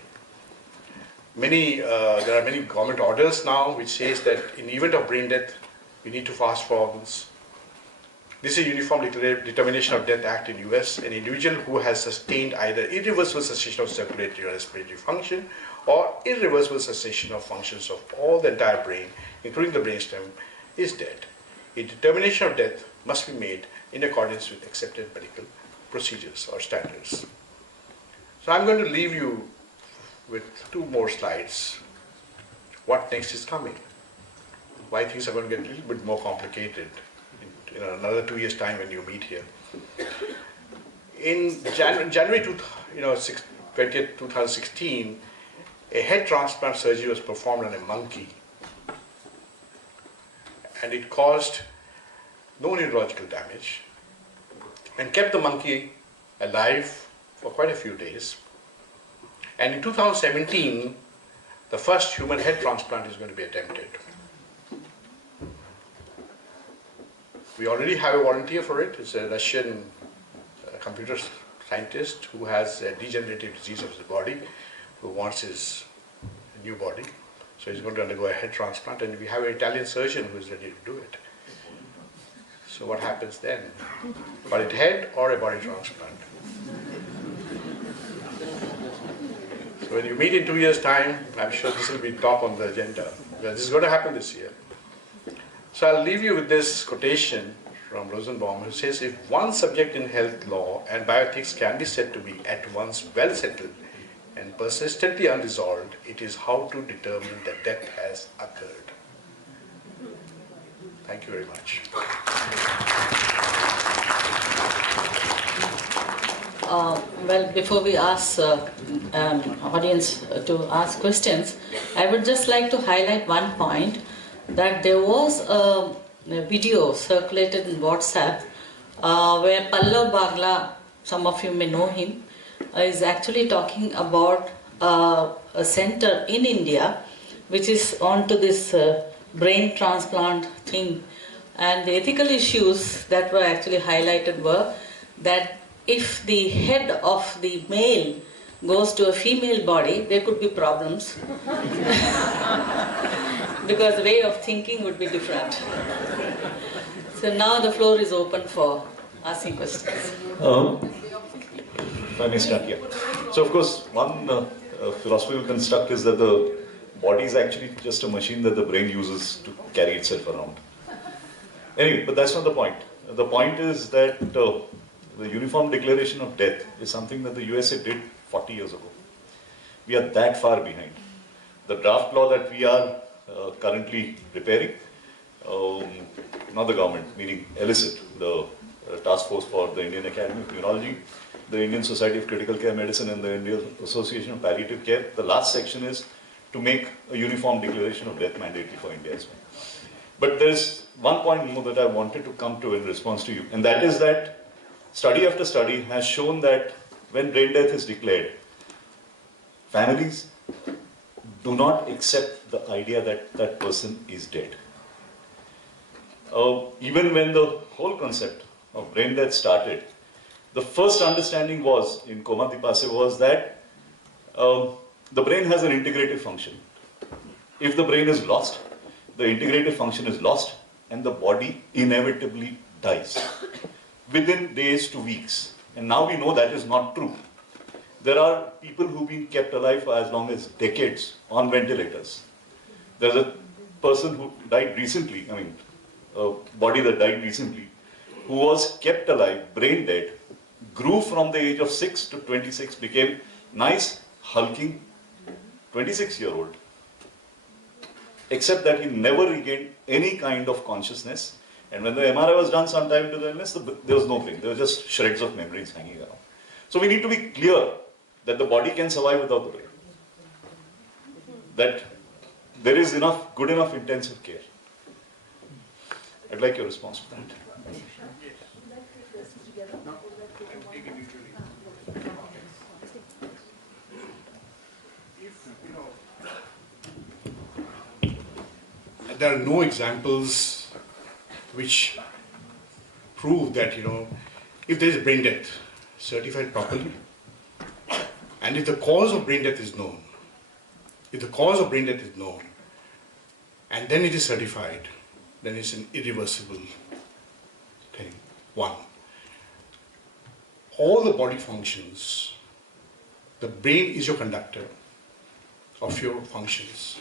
There are many government orders now which says that in the event of brain death, you need to fast for organs. This is a Uniform Determination of Death Act in US. An individual who has sustained either irreversible cessation of circulatory or respiratory function or irreversible cessation of functions of all the entire brain including the brainstem, is dead. A determination of death must be made in accordance with accepted medical procedures or standards. So I'm going to leave you with 2 more slides. What next is coming? Why things are going to get a little bit more complicated in another 2 years' time when you meet here. In January 20th, 2016, a head transplant surgery was performed on a monkey, and it caused no neurological damage and kept the monkey alive for quite a few days. And in 2017, the first human head transplant is going to be attempted. We already have a volunteer for it. It's a Russian computer scientist who has a degenerative disease of his body, who wants his new body. So he's going to undergo a head transplant, and we have an Italian surgeon who is ready to do it. So what happens then? Body head or a body transplant? So when you meet in 2 years' time, I'm sure this will be top on the agenda. This is going to happen this year. So I'll leave you with this quotation from Rosenbaum, who says, if one subject in health law and bioethics can be said to be at once well settled and persistently unresolved, it is how to determine that death has occurred. Thank you very much. Well, before we ask audience to ask questions, I would just like to highlight one point, that there was a video circulated in WhatsApp where Pallav Bagla, some of you may know him, is actually talking about a center in India which is onto this brain transplant thing. And the ethical issues that were actually highlighted were that if the head of the male goes to a female body, there could be problems. Because the way of thinking would be different. So now the floor is open for asking questions. If I may start here. So of course, one philosophy we construct is that the body is actually just a machine that the brain uses to carry itself around. Anyway, but that's not the point. The point is that the Uniform Declaration of Death is something that the USA did 40 years ago. We are that far behind. The draft law that we are currently preparing, not the government, meaning ELICIT, the Task Force for the Indian Academy of Neurology, the Indian Society of Critical Care Medicine, and the Indian Association of Palliative Care. The last section is to make a uniform declaration of death mandatory for India as well. But there's one point more that I wanted to come to in response to you, and that is that study after study has shown that when brain death is declared, families do not accept the idea that that person is dead. Even when the whole concept of brain death started, the first understanding was, in Coma Dipase, was that the brain has an integrative function. If the brain is lost, the integrative function is lost, and the body inevitably dies within days to weeks. And now we know that is not true. There are people who've been kept alive for as long as decades on ventilators. There's a person who died recently, a body that died recently, who was kept alive, brain dead, grew from the age of 6 to 26, became nice, hulking 26-year-old. Except that he never regained any kind of consciousness. And when the MRI was done sometime into the illness, there was no brain. There were just shreds of membranes hanging around. So we need to be clear that the body can survive without the brain. That there is enough, good enough intensive care. I'd like your response to that. There are no examples which prove that, if there is brain death certified properly, and if the cause of brain death is known, and then it is certified, then it's an irreversible thing. One, all the body functions, the brain is your conductor of your functions.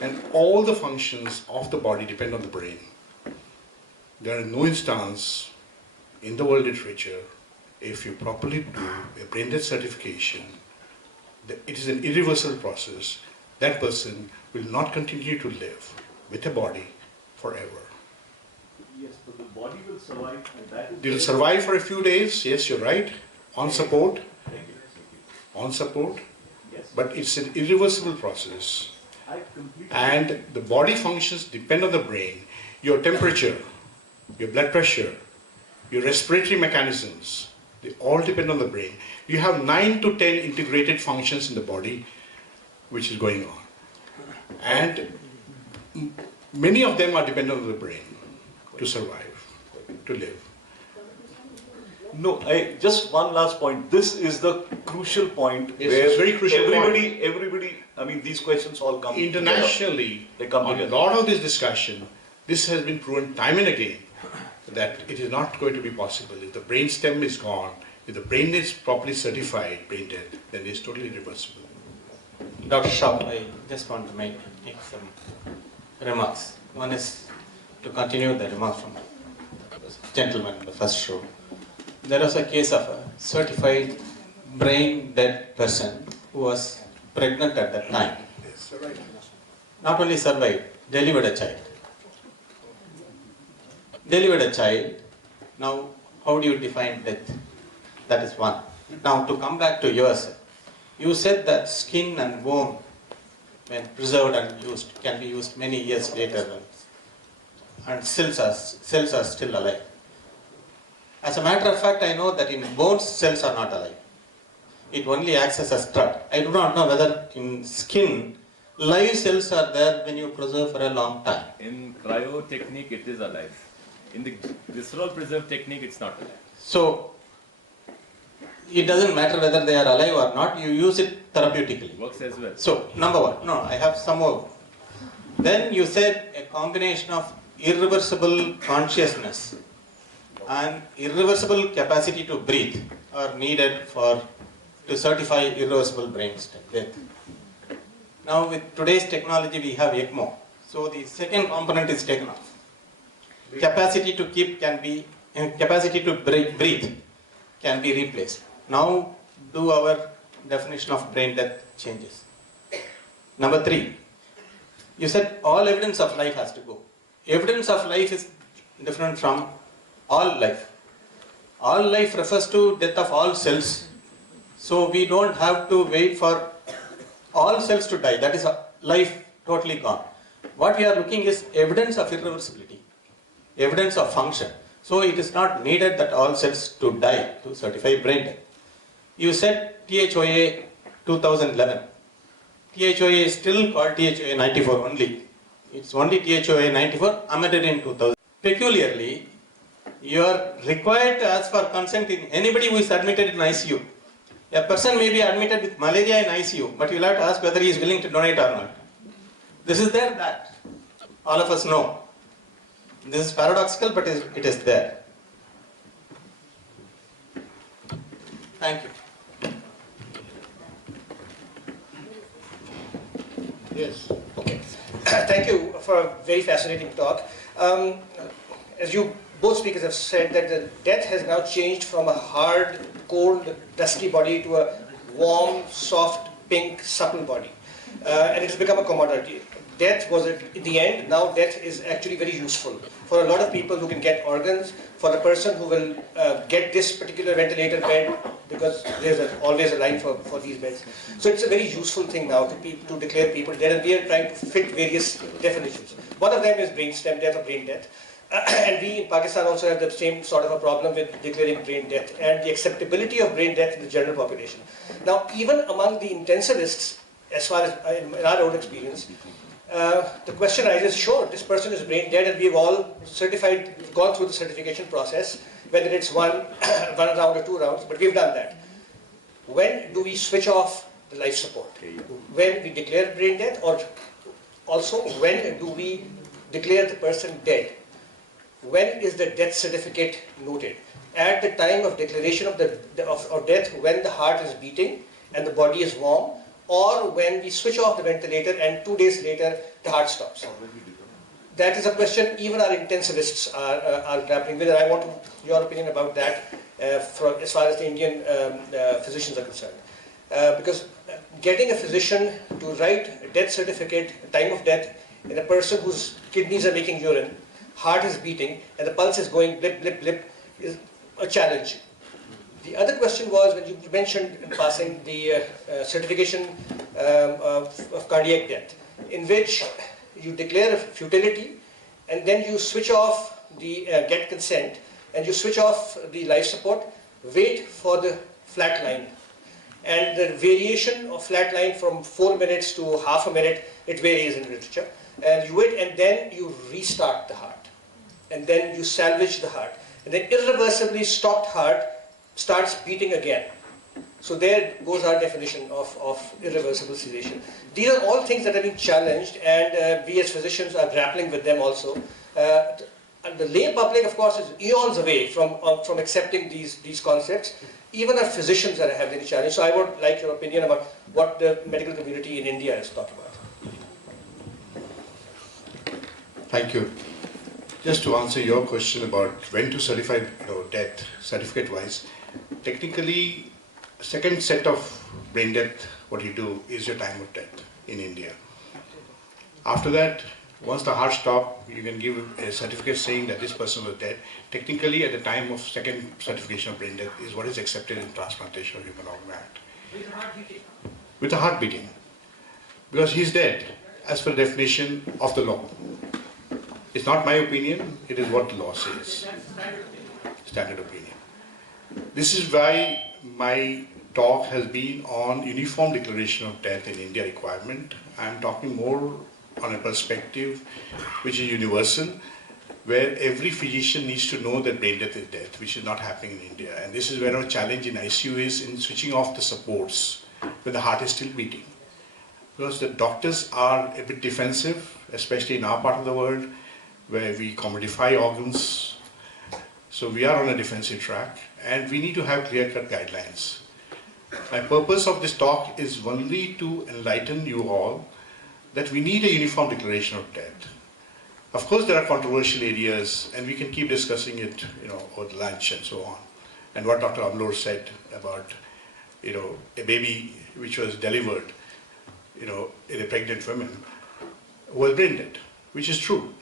and all the functions of the body depend on the brain. There are no instance in the world literature, if you properly do a brain death certification, it is an irreversible process. That person will not continue to live with a body forever. Yes, but the body will survive, and that is... They will survive for a few days, yes, you're right, on support, on support, Yes. but it's an irreversible process. I completely... And the body functions depend on the brain. Your temperature, your blood pressure, your respiratory mechanisms, they all depend on the brain. You have 9 to 10 integrated functions in the body which is going on. And many of them are dependent on the brain to survive, to live. No, just one last point. This is the crucial point Yes, where it's very crucial everybody, I mean, these questions all come Internationally, together. They come on a together. lot of this discussion, this has been proven time and again that it is not going to be possible. If the brain stem is gone, if the brain is properly certified, brain dead, then it's totally irreversible. Dr. Shah, I just want to make some remarks. One is to continue the remark from the gentleman in the first row. There was a case of a certified brain dead person who was pregnant at that time. Yes, right. Not only survived, delivered a child. Delivered a child. Now, how do you define death? That is one. Now, to come back to yours, you said that skin and bone, when preserved and used, can be used many years later, and cells are still alive. As a matter of fact, I know that in bones, cells are not alive. It only acts as a strut. I do not know whether in skin, live cells are there when you preserve for a long time. In cryo technique, it is alive. In the visceral preserve technique, it's not alive. So, it doesn't matter whether they are alive or not, you use it therapeutically. Works as well. So, number one, no, I have some more. Then you said a combination of irreversible consciousness and irreversible capacity to breathe are needed to certify irreversible brain death. Now, with today's technology, we have ECMO. So, the second component is taken off. Capacity to breathe can be replaced. Now, do our definition of brain death changes. Number 3, you said all evidence of life has to go. Evidence of life is different from all life. All life refers to death of all cells. So we don't have to wait for all cells to die. That is life totally gone. What we are looking is evidence of irreversibility, evidence of function. So it is not needed that all cells to die to certify brain death. You said THOA 2011. THOA is still called THOA 94 only. It's only THOA 94 amended in 2000. Peculiarly, you are required to ask for consent in anybody who is admitted in ICU. A person may be admitted with malaria in ICU, but you will have to ask whether he is willing to donate or not. This is there, that. All of us know. This is paradoxical, but it is there. Thank you. Yes. Okay. Thank you for a very fascinating talk. As you both speakers have said, that the death has now changed from a hard, cold, dusty body to a warm, soft, pink, supple body. And it has become a commodity. Death was in the end, now death is actually very useful for a lot of people who can get organs, for the person who will get this particular ventilator bed, because there's always a line for these beds. So it's a very useful thing now to declare people dead, and we are trying to fit various definitions. One of them is brainstem death or brain death. And we in Pakistan also have the same sort of a problem with declaring brain death and the acceptability of brain death in the general population. Now, even among the intensivists, as far as in our own experience, the question arises, sure, this person is brain dead and we've all gone through the certification process, whether it's one round or 2 rounds, but we've done that. When do we switch off the life support? When we declare brain death, or also when do we declare the person dead? When is the death certificate noted? At the time of declaration of death, when the heart is beating and the body is warm, or when we switch off the ventilator and 2 days later the heart stops? That is a question even our intensivists are grappling with, and I want your opinion about that as far as the Indian physicians are concerned. Because getting a physician to write a death certificate, time of death, in a person whose kidneys are making urine, heart is beating, and the pulse is going blip, blip, blip, is a challenge. The other question was, when you mentioned in passing the certification of cardiac death, in which you declare a futility, and then you switch off the get consent, and you switch off the life support, wait for the flat line. And the variation of flat line from 4 minutes to half a minute, it varies in literature. And you wait, and then you restart the heart. And then you salvage the heart. And then irreversibly stopped heart starts beating again. So there goes our definition of irreversible sedation. These are all things that are being challenged, and we as physicians are grappling with them also. And the lay public, of course, is eons away from accepting these concepts. Even our physicians are having a challenge. So I would like your opinion about what the medical community in India is talking about. Thank you. Just to answer your question about when to certify death, certificate-wise, technically, second set of brain death, what you do is your time of death in India. After that, once the heart stops, you can give a certificate saying that this person was dead. Technically, at the time of second certification of brain death is what is accepted in Transplantation of Human Organ Act. With the heart beating? With the heart beating. Because he's dead, as per the definition of the law. It's not my opinion, it is what the law says. Standard opinion. This is why my talk has been on uniform declaration of death in India requirement. I'm talking more on a perspective which is universal, where every physician needs to know that brain death is death, which is not happening in India. And this is where our challenge in ICU is in switching off the supports when the heart is still beating. Because the doctors are a bit defensive, especially in our part of the world, where we commodify organs. So we are on a defensive track, and we need to have clear-cut guidelines. My purpose of this talk is only to enlighten you all that we need a uniform declaration of death. Of course, there are controversial areas, and we can keep discussing it, over lunch and so on. And what Dr. Amlor said about, a baby which was delivered, in a pregnant woman, was brain dead, which is true.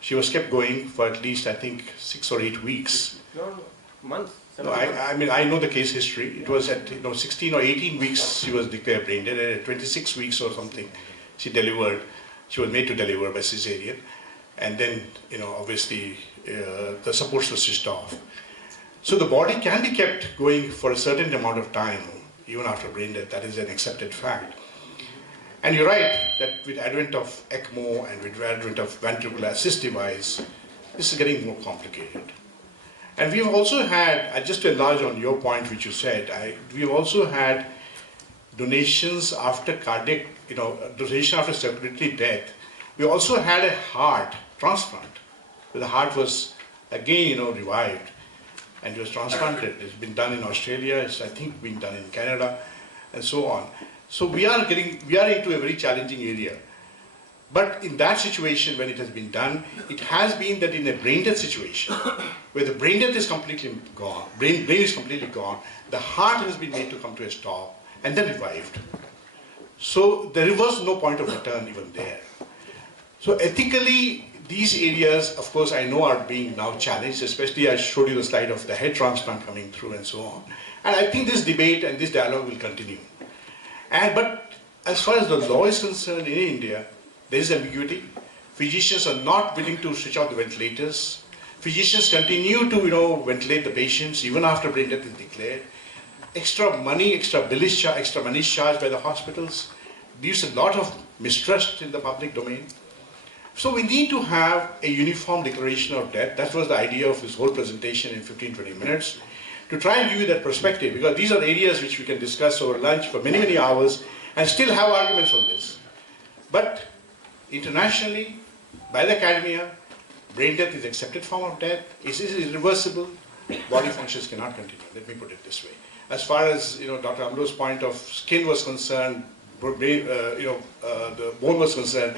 She was kept going for at least, I think, 6 or 8 weeks. No, months. No, I mean, I know the case history. It was at 16 or 18 weeks she was declared brain dead, and at 26 weeks or something, she delivered. She was made to deliver by cesarean, and then obviously the supports were switched off. So the body can be kept going for a certain amount of time, even after brain death. That is an accepted fact. And you're right that with advent of ECMO and with advent of ventricular assist device, this is getting more complicated. And we've also had, just to enlarge on your point which you said, we've also had donations after cardiac, donation after circulatory death. We also had a heart transplant, where the heart was again, revived, and it was transplanted. It's been done in Australia, it's I think being done in Canada, and so on. So we are into a very challenging area. But in that situation, when it has been done, it has been that in a brain death situation, where the brain death is completely gone, brain is completely gone, the heart has been made to come to a stop, and then revived. So there was no point of return even there. So ethically, these areas, of course, I know are being now challenged, especially I showed you the slide of the head transplant coming through and so on. And I think this debate and this dialogue will continue. But as far as the law is concerned in India, there is ambiguity. Physicians are not willing to switch off the ventilators. Physicians continue to ventilate the patients even after brain death is declared. Extra money, extra money is charged by the hospitals. There's a lot of mistrust in the public domain. So we need to have a uniform declaration of death. That was the idea of this whole presentation in 15-20 minutes, to try and give you that perspective, because these are areas which we can discuss over lunch for many, many hours and still have arguments on this. But internationally, by the academia, brain death is accepted form of death. It is irreversible. Body functions cannot continue. Let me put it this way. As far as Dr. Amlo's point of skin was concerned, the bone was concerned,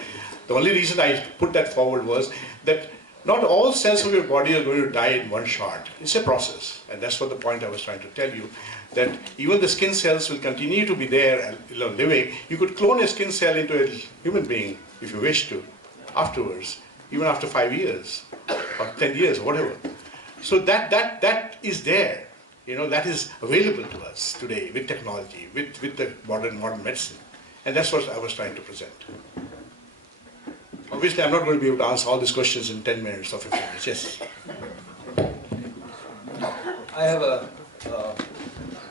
the only reason I put that forward was that not all cells of your body are going to die in one shot. It's a process, and that's what the point I was trying to tell you, that even the skin cells will continue to be there and living. You could clone a skin cell into a human being if you wish to, afterwards, even after 5 years or 10 years, whatever. So that is there. That is available to us today with technology, with the modern medicine. And that's what I was trying to present. Obviously, I'm not going to be able to answer all these questions in 10 minutes or 15 minutes. Yes? I have a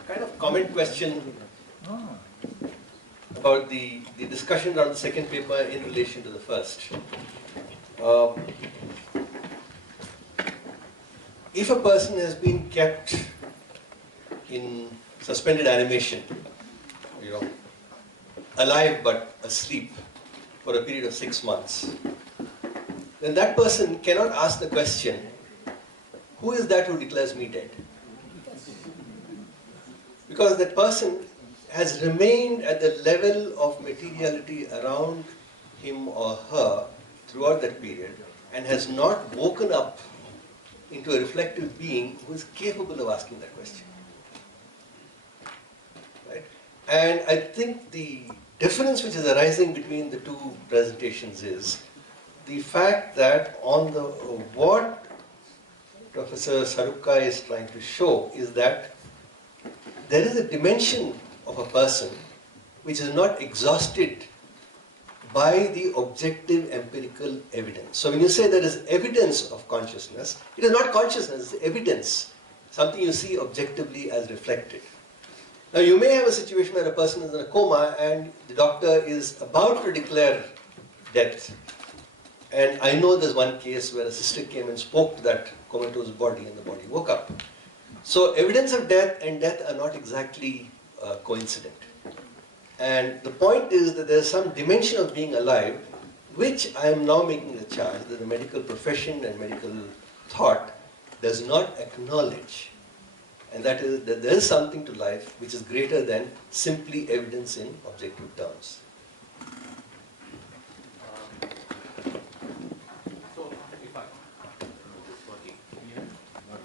kind of comment question about the discussion on the second paper in relation to the first. If a person has been kept in suspended animation, alive but asleep for a period of 6 months, then that person cannot ask the question, who is that who declares me dead? Because that person has remained at the level of materiality around him or her throughout that period and has not woken up into a reflective being who is capable of asking that question. Right? And I think the difference which is arising between the two presentations is the fact that what Professor Sarukai is trying to show is that there is a dimension of a person which is not exhausted by the objective empirical evidence. So when you say there is evidence of consciousness, it is not consciousness, it's evidence, something you see objectively as reflected. Now you may have a situation where a person is in a coma and the doctor is about to declare death. And I know there's one case where a sister came and spoke to that comatose body and the body woke up. So evidence of death and death are not exactly coincident. And the point is that there's some dimension of being alive which I am now making the charge that the medical profession and medical thought does not acknowledge. And that is that there is something to life which is greater than simply evidence in objective terms.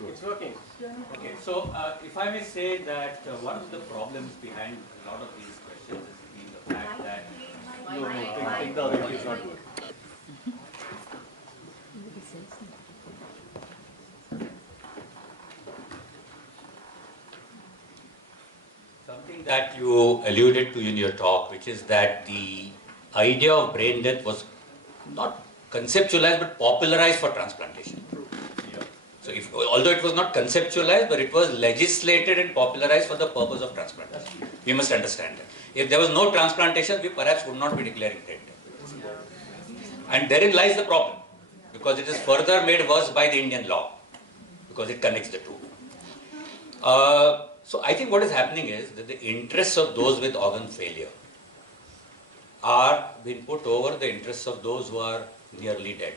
It's working. Okay, so if I may say that one of the problems behind a lot of these questions has been the fact that Take the other one, it's not good. something that you alluded to in your talk, which is that the idea of brain death was not conceptualized but popularized for transplantation. So although it was not conceptualized, but it was legislated and popularized for the purpose of transplantation. We must understand that. If there was no transplantation, we perhaps would not be declaring dead. And therein lies the problem, because it is further made worse by the Indian law, because it connects the two. So I think what is happening is that the interests of those with organ failure are being put over the interests of those who are nearly dead.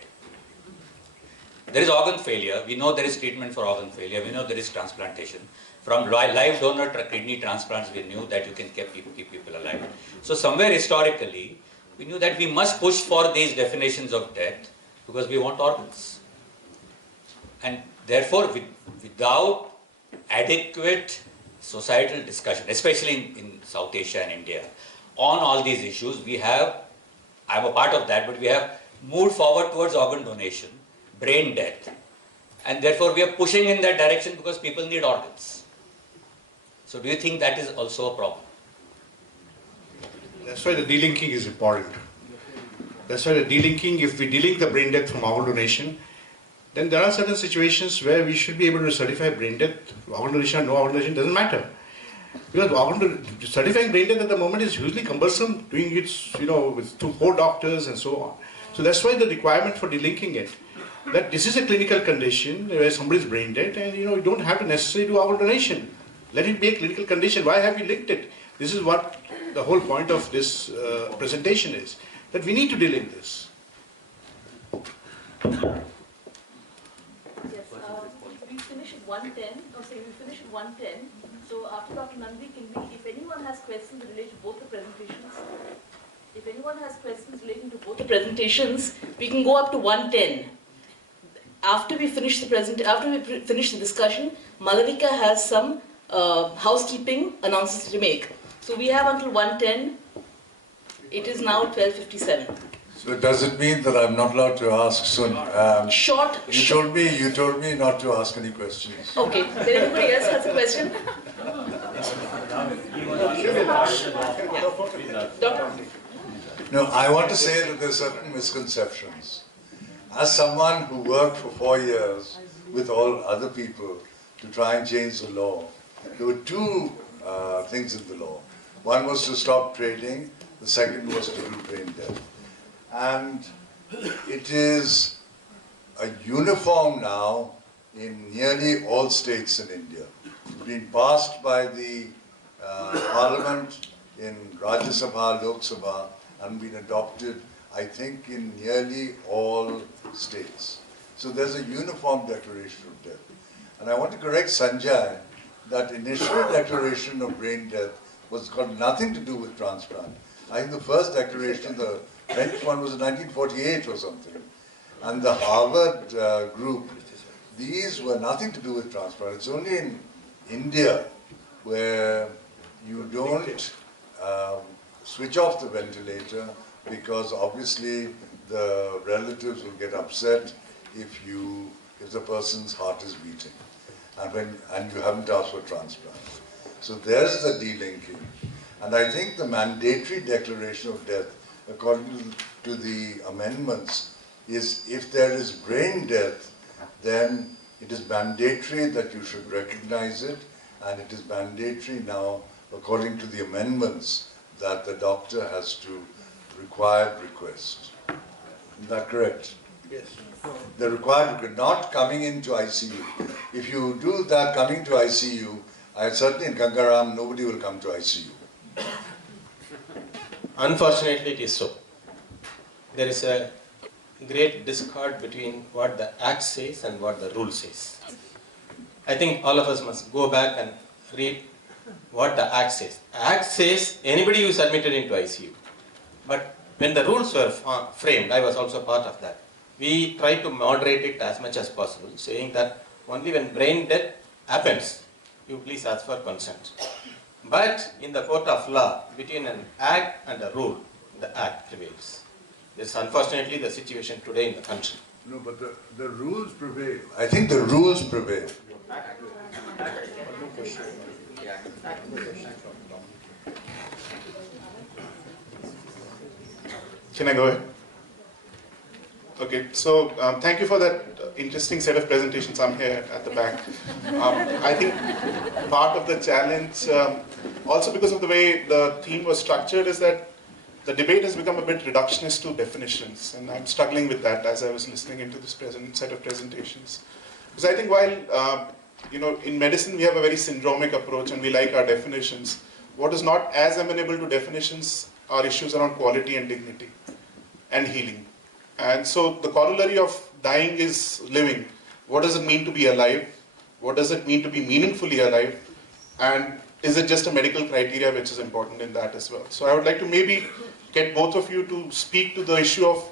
There is organ failure. We know there is treatment for organ failure. We know there is transplantation. From live donor kidney transplants, we knew that you can keep people alive. So somewhere historically, we knew that we must push for these definitions of death because we want organs. And therefore, without adequate societal discussion, especially in South Asia and India, on all these issues, I'm a part of that, but we have moved forward towards organ donation, brain death, and therefore we are pushing in that direction because people need organs. So do you think that is also a problem? That's why the delinking is important. That's why the delinking, if we delink the brain death from organ donation, then there are certain situations where we should be able to certify brain death. Organ donation or no organ donation doesn't matter. Because certifying brain death at the moment is hugely cumbersome, doing it with 4 doctors and so on. So that's why the requirement for delinking it, that this is a clinical condition where somebody is brain dead and you don't have to necessarily do organ donation. Let it be a clinical condition. Why have you linked it? This is what the whole point of this presentation is, that we need to delink this. Yes, we finish at 1:10. No, say we finish at 1:10. So after Dr. Nandi, if anyone has questions related to both the presentations, we can go up to 110. After we finish the discussion, Malavika has some housekeeping announcements to make. So we have until 110. It is now 12:57. So does it mean that I'm not allowed to ask soon? You told me not to ask any questions. Okay. Then anybody else has a question? Doctor? No, I want to say that there are certain misconceptions. As someone who worked for 4 years with all other people to try and change the law, there were two things in the law. One was to stop trading, the second was to do brain death. And it is a uniform now in nearly all states in India. It's been passed by the Parliament in Rajya Sabha, Lok Sabha, and been adopted, I think, in nearly all states. So there's a uniform declaration of death. And I want to correct Sanjay that initial declaration of brain death was got nothing to do with transplant. I think the first declaration, the French one, was in 1948 or something. And the Harvard group, these were nothing to do with transplant. It's only in India where you don't switch off the ventilator because obviously the relatives will get upset if the person's heart is beating and you haven't asked for transplant. So there's the delinking. And I think the mandatory declaration of death, according to the amendments, is if there is brain death, then it is mandatory that you should recognize it, and it is mandatory now, according to the amendments, that the doctor has to require request. Is that correct? Yes. The required, not coming into ICU. If you do that coming to ICU, certainly in Gangaram, nobody will come to ICU. Unfortunately, it is so. There is a great discord between what the Act says and what the rule says. I think all of us must go back and read what the Act says. Act says anybody who is admitted into ICU. But when the rules were framed, I was also part of that. We tried to moderate it as much as possible, saying that only when brain death happens, you please ask for consent. But in the court of law, between an act and a rule, the act prevails. This is unfortunately the situation today in the country. No, but the rules prevail. I think the rules prevail. Can I go ahead? Okay, so thank you for that interesting set of presentations. I'm here at the back. I think part of the challenge, also because of the way the theme was structured, is that the debate has become a bit reductionist to definitions, and I'm struggling with that as I was listening into this set of presentations. Because I think while, in medicine we have a very syndromic approach and we like our definitions, what is not as amenable to definitions are issues around quality and dignity and healing. And so the corollary of dying is living. What does it mean to be alive? What does it mean to be meaningfully alive? And is it just a medical criteria which is important in that as well? So I would like to maybe get both of you to speak to the issue of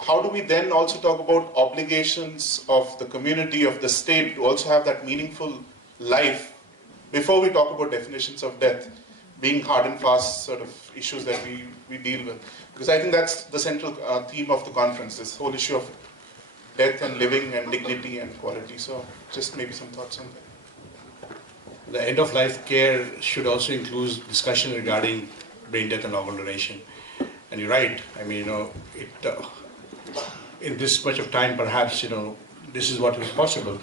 how do we then also talk about obligations of the community, of the state, to also have that meaningful life before we talk about definitions of death being hard and fast sort of issues that we deal with. Because I think that's the central theme of the conference, this whole issue of death and living and dignity and quality. So just maybe some thoughts on that. The end-of-life care should also include discussion regarding brain death and organ donation. And you're right, I mean, in this much of time, perhaps, this is what is possible.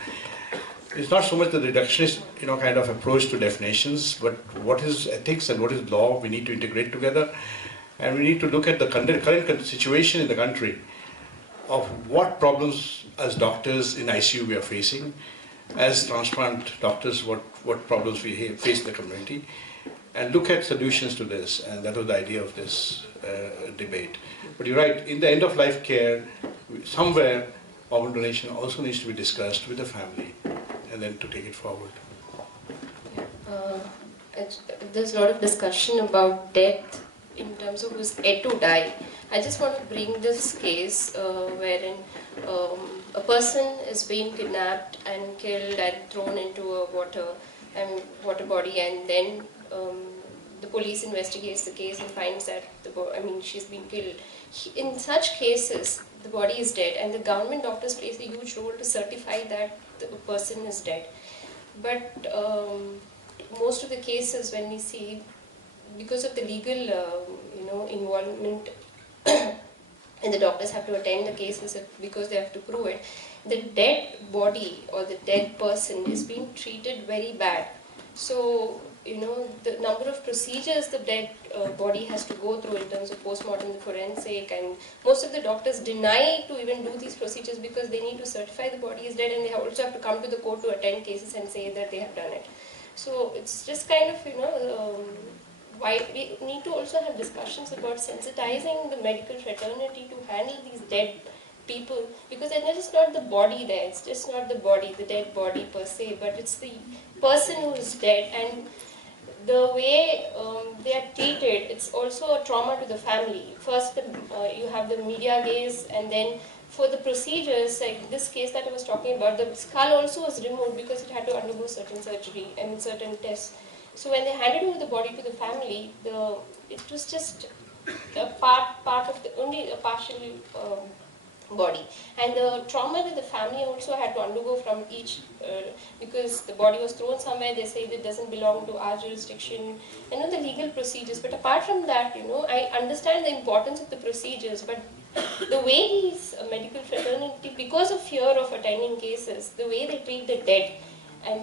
It's not so much the reductionist, kind of approach to definitions, but what is ethics and what is law we need to integrate together. And we need to look at the current situation in the country of what problems as doctors in ICU we are facing, as transplant doctors, what problems we face in the community, and look at solutions to this. And that was the idea of this debate. But you're right, in the end-of-life care, somewhere organ donation also needs to be discussed with the family and then to take it forward. there's a lot of discussion about death in terms of who's yet to die. I just want to bring this case wherein a person is being kidnapped and killed and thrown into a water body, and then the police investigates the case and finds that she's been killed. In such cases, the body is dead, and the government doctors plays a huge role to certify that the person is dead. But most of the cases, when we see, because of the legal involvement and the doctors have to attend the cases because they have to prove it, the dead body or the dead person is being treated very bad. So, the number of procedures the dead body has to go through in terms of postmortem, forensic, and most of the doctors deny to even do these procedures because they need to certify the body is dead, and they also have to come to the court to attend cases and say that they have done it. So it's just kind of, why we need to also have discussions about sensitizing the medical fraternity to handle these dead people, because it's just not the body there, it's just not the body, the dead body per se, but it's the person who is dead, and the way they are treated, it's also a trauma to the family. First, you have the media gaze, and then for the procedures, like this case that I was talking about, the skull also was removed because it had to undergo certain surgery and certain tests. So when they handed over the body to the family, it was just a part of only a partial body, and the trauma that the family also had to undergo from each, because the body was thrown somewhere, they say it doesn't belong to our jurisdiction, the legal procedures. But apart from that, I understand the importance of the procedures, but the way these medical fraternity, because of fear of attending cases, the way they treat the dead, and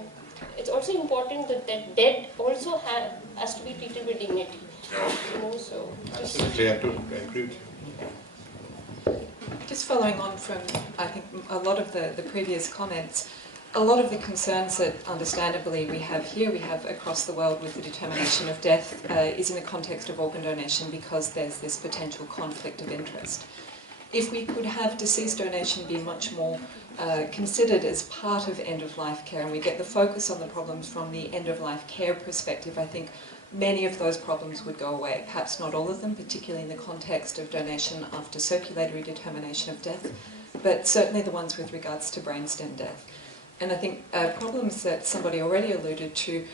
it's also important that the dead also has to be treated with dignity. So absolutely, I have to agree with you. Just following on from, I think, a lot of the previous comments, a lot of the concerns that understandably we have here, we have across the world with the determination of death, is in the context of organ donation because there's this potential conflict of interest. If we could have deceased donation be much more considered as part of end-of-life care, and we get the focus on the problems from the end-of-life care perspective, I think many of those problems would go away. Perhaps not all of them, particularly in the context of donation after circulatory determination of death, but certainly the ones with regards to brainstem death. And I think problems that somebody already alluded to,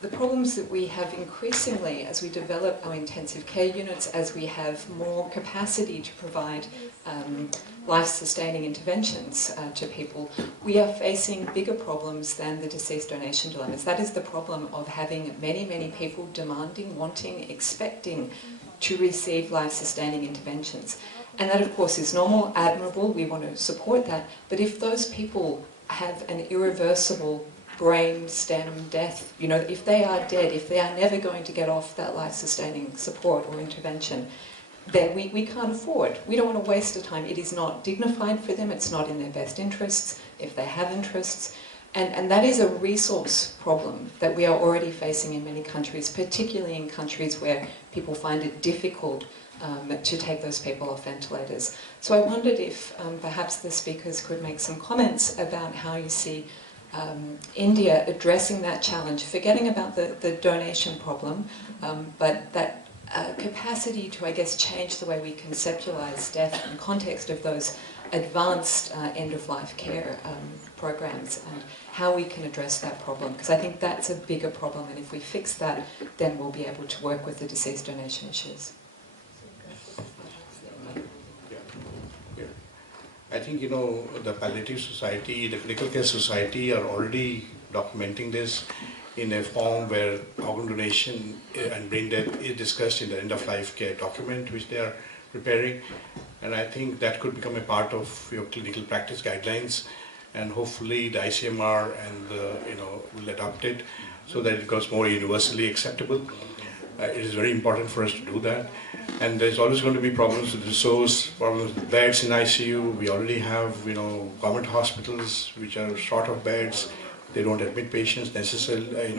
the problems that we have increasingly as we develop our intensive care units, as we have more capacity to provide life-sustaining interventions to people, we are facing bigger problems than the deceased donation dilemmas. That is the problem of having many, many people demanding, wanting, expecting to receive life-sustaining interventions. And that, of course, is normal, admirable, we want to support that. But if those people have an irreversible brain stem death, if they are dead, if they are never going to get off that life-sustaining support or intervention, then we can't afford. We don't want to waste the time. It is not dignified for them, it's not in their best interests, if they have interests. And that is a resource problem that we are already facing in many countries, particularly in countries where people find it difficult to take those people off ventilators. So I wondered if perhaps the speakers could make some comments about how you see India addressing that challenge, forgetting about the donation problem, but that capacity to, I guess, change the way we conceptualize death in context of those advanced end-of-life care programs, and how we can address that problem, because I think that's a bigger problem, and if we fix that, then we'll be able to work with the deceased donation issues. I think, the Palliative Society, the Critical Care Society are already documenting this in a form where organ donation and brain death is discussed in the end-of-life care document which they are preparing. And I think that could become a part of your clinical practice guidelines, and hopefully the ICMR and will adopt it so that it becomes more universally acceptable. It is very important for us to do that. And there's always going to be problems with resource, problems with beds in ICU. We already have, government hospitals which are short of beds. They don't admit patients necessarily.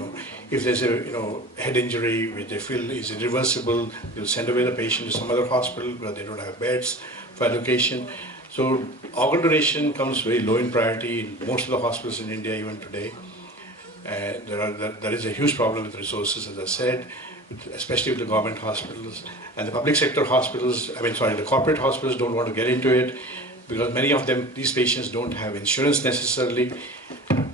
If there's a head injury which they feel is irreversible, they'll send away the patient to some other hospital where they don't have beds for allocation. So organ donation comes very low in priority in most of the hospitals in India even today. There is a huge problem with resources, as I said, especially with the government hospitals and the public sector hospitals. The corporate hospitals don't want to get into it because many of them, these patients don't have insurance necessarily.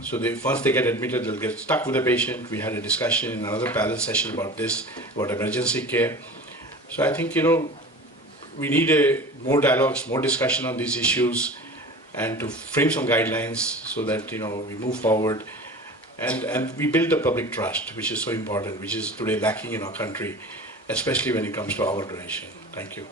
So once they get admitted, they'll get stuck with the patient. We had a discussion in another panel session about this, about emergency care. So I think, we need more dialogues, more discussion on these issues, and to frame some guidelines so that, we move forward. And we build the public trust, which is so important, which is today lacking in our country, especially when it comes to our donation. Thank you.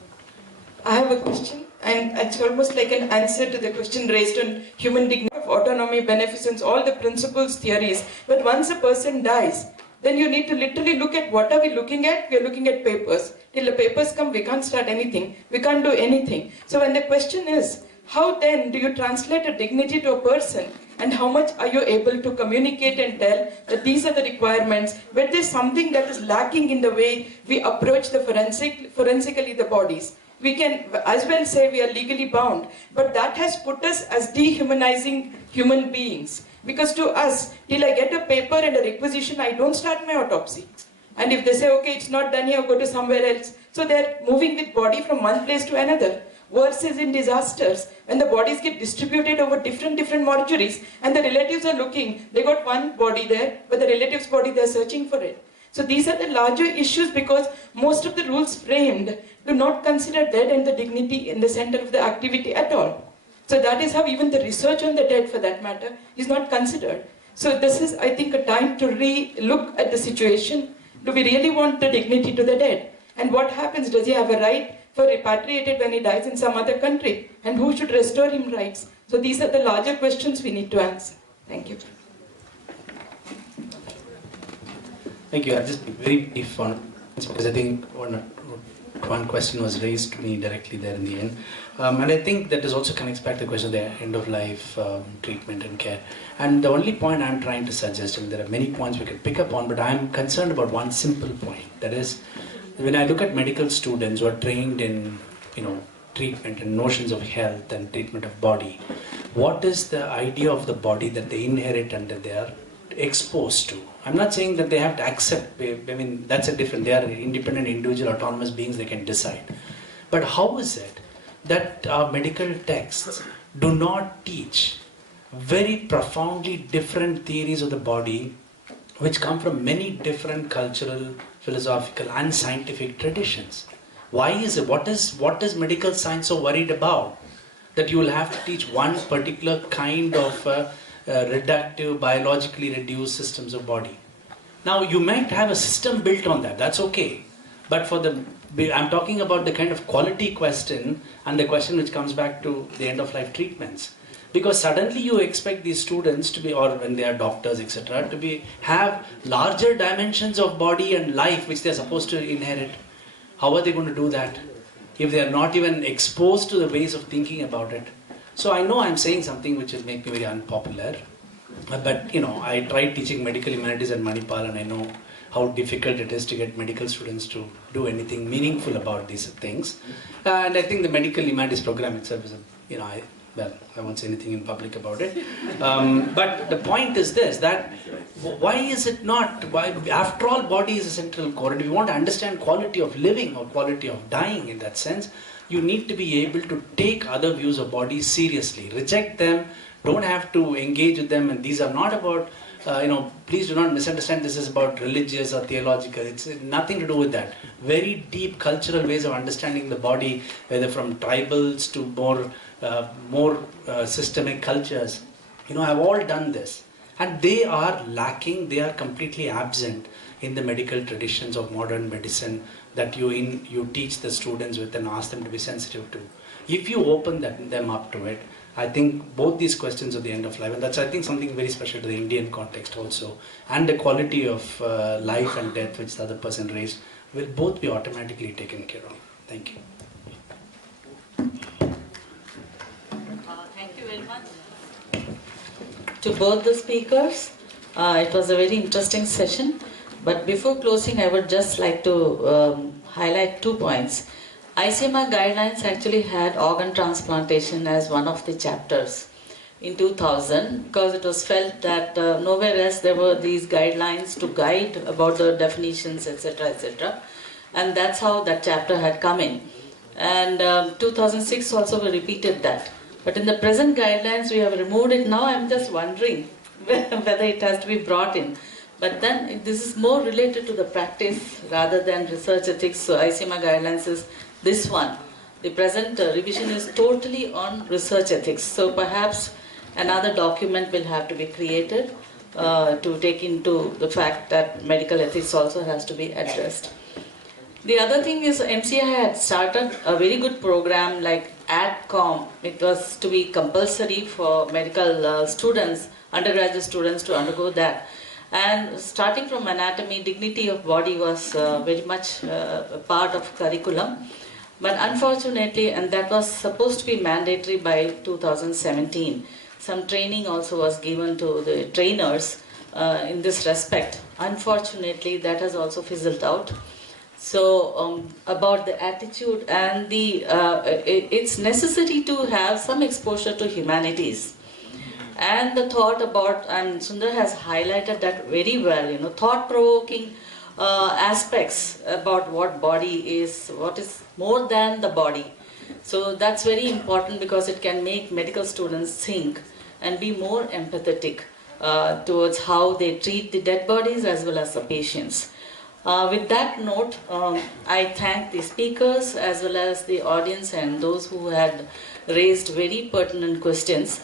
I have a question, and it's almost like an answer to the question raised on human dignity, of autonomy, beneficence, all the principles, theories. But once a person dies, then you need to literally look at what are we looking at? We are looking at papers. Till the papers come, we can't start anything. We can't do anything. So when the question is, how then do you translate a dignity to a person? And how much are you able to communicate and tell that these are the requirements, but there's something that is lacking in the way we approach the forensically the bodies. We can as well say we are legally bound, but that has put us as dehumanizing human beings. Because to us, till I get a paper and a requisition, I don't start my autopsy. And if they say, okay, it's not done here, go to somewhere else. So they're moving with body from one place to another. Worse is in disasters, when the bodies get distributed over different mortuaries, and the relatives are looking, they got one body there, but the relative's body, they're searching for it. So these are the larger issues because most of the rules framed do not consider death and the dignity in the center of the activity at all. So that is how even the research on the dead, for that matter, is not considered. So this is, I think, a time to re-look at the situation. Do we really want the dignity to the dead? And what happens? Does he have a right for repatriated when he dies in some other country? And who should restore him rights? So these are the larger questions we need to answer. Thank you. Thank you. I'll just be very brief on this because I think one question was raised to me directly there in the end. And I think that is also connects back to the question of the end of life treatment and care. And the only point I'm trying to suggest, and there are many points we could pick up on, but I'm concerned about one simple point. That is, when I look at medical students who are trained in, treatment and notions of health and treatment of body, what is the idea of the body that they inherit and that they are exposed to? I'm not saying that they have to accept, that's a different, they are independent, individual, autonomous beings, they can decide. But how is it that our medical texts do not teach very profoundly different theories of the body which come from many different cultural, philosophical and scientific traditions? Why is it? What is medical science so worried about? That you will have to teach one particular kind of reductive, biologically reduced systems of body. Now you might have a system built on that, that's okay. But I'm talking about the kind of quality question and the question which comes back to the end of life treatments. Because suddenly you expect these students to be, or when they are doctors, etc., to have larger dimensions of body and life which they are supposed to inherit. How are they going to do that if they are not even exposed to the ways of thinking about it? So I know I'm saying something which will make me very unpopular, but I tried teaching medical humanities at Manipal, and I know how difficult it is to get medical students to do anything meaningful about these things. And I think the medical humanities program itself is I won't say anything in public about it. But the point is this, that why is it not, after all, body is a central core, and if you want to understand quality of living or quality of dying in that sense, you need to be able to take other views of body seriously, reject them, don't have to engage with them, and these are not about, please do not misunderstand this is about religious or theological, it's nothing to do with that. Very deep cultural ways of understanding the body, whether from tribals to more systemic cultures, have all done this. And they are lacking, they are completely absent in the medical traditions of modern medicine that you teach the students with and ask them to be sensitive to. If you open them up to it, I think both these questions of the end of life, and that's I think something very special to the Indian context also, and the quality of life and death which the other person raised, will both be automatically taken care of. Thank you. Thank you very much to both the speakers. It was a very interesting session. But before closing, I would just like to highlight 2 points. ICMR guidelines actually had organ transplantation as one of the chapters. in 2000 because it was felt that nowhere else there were these guidelines to guide about the definitions, etc., etc. And that's how that chapter had come in. And 2006 also we repeated that. But in the present guidelines we have removed it. Now I'm just wondering whether it has to be brought in. But then this is more related to the practice rather than research ethics. So ICMR guidelines is this one. The present revision is totally on research ethics. So perhaps another document will have to be created to take into the fact that medical ethics also has to be addressed. The other thing is MCI had started a very good program like AdCom. It was to be compulsory for medical students, undergraduate students to undergo that. And starting from anatomy, dignity of body was very much a part of curriculum. But unfortunately, and that was supposed to be mandatory by 2017, some training also was given to the trainers in this respect. Unfortunately, that has also fizzled out. So about the attitude and the, it's necessary to have some exposure to humanities. And the thought about, and Sundar has highlighted that very well, thought-provoking aspects about what body is, what is more than the body. So that's very important because it can make medical students think and be more empathetic towards how they treat the dead bodies as well as the patients. With that note, I thank the speakers as well as the audience and those who had raised very pertinent questions.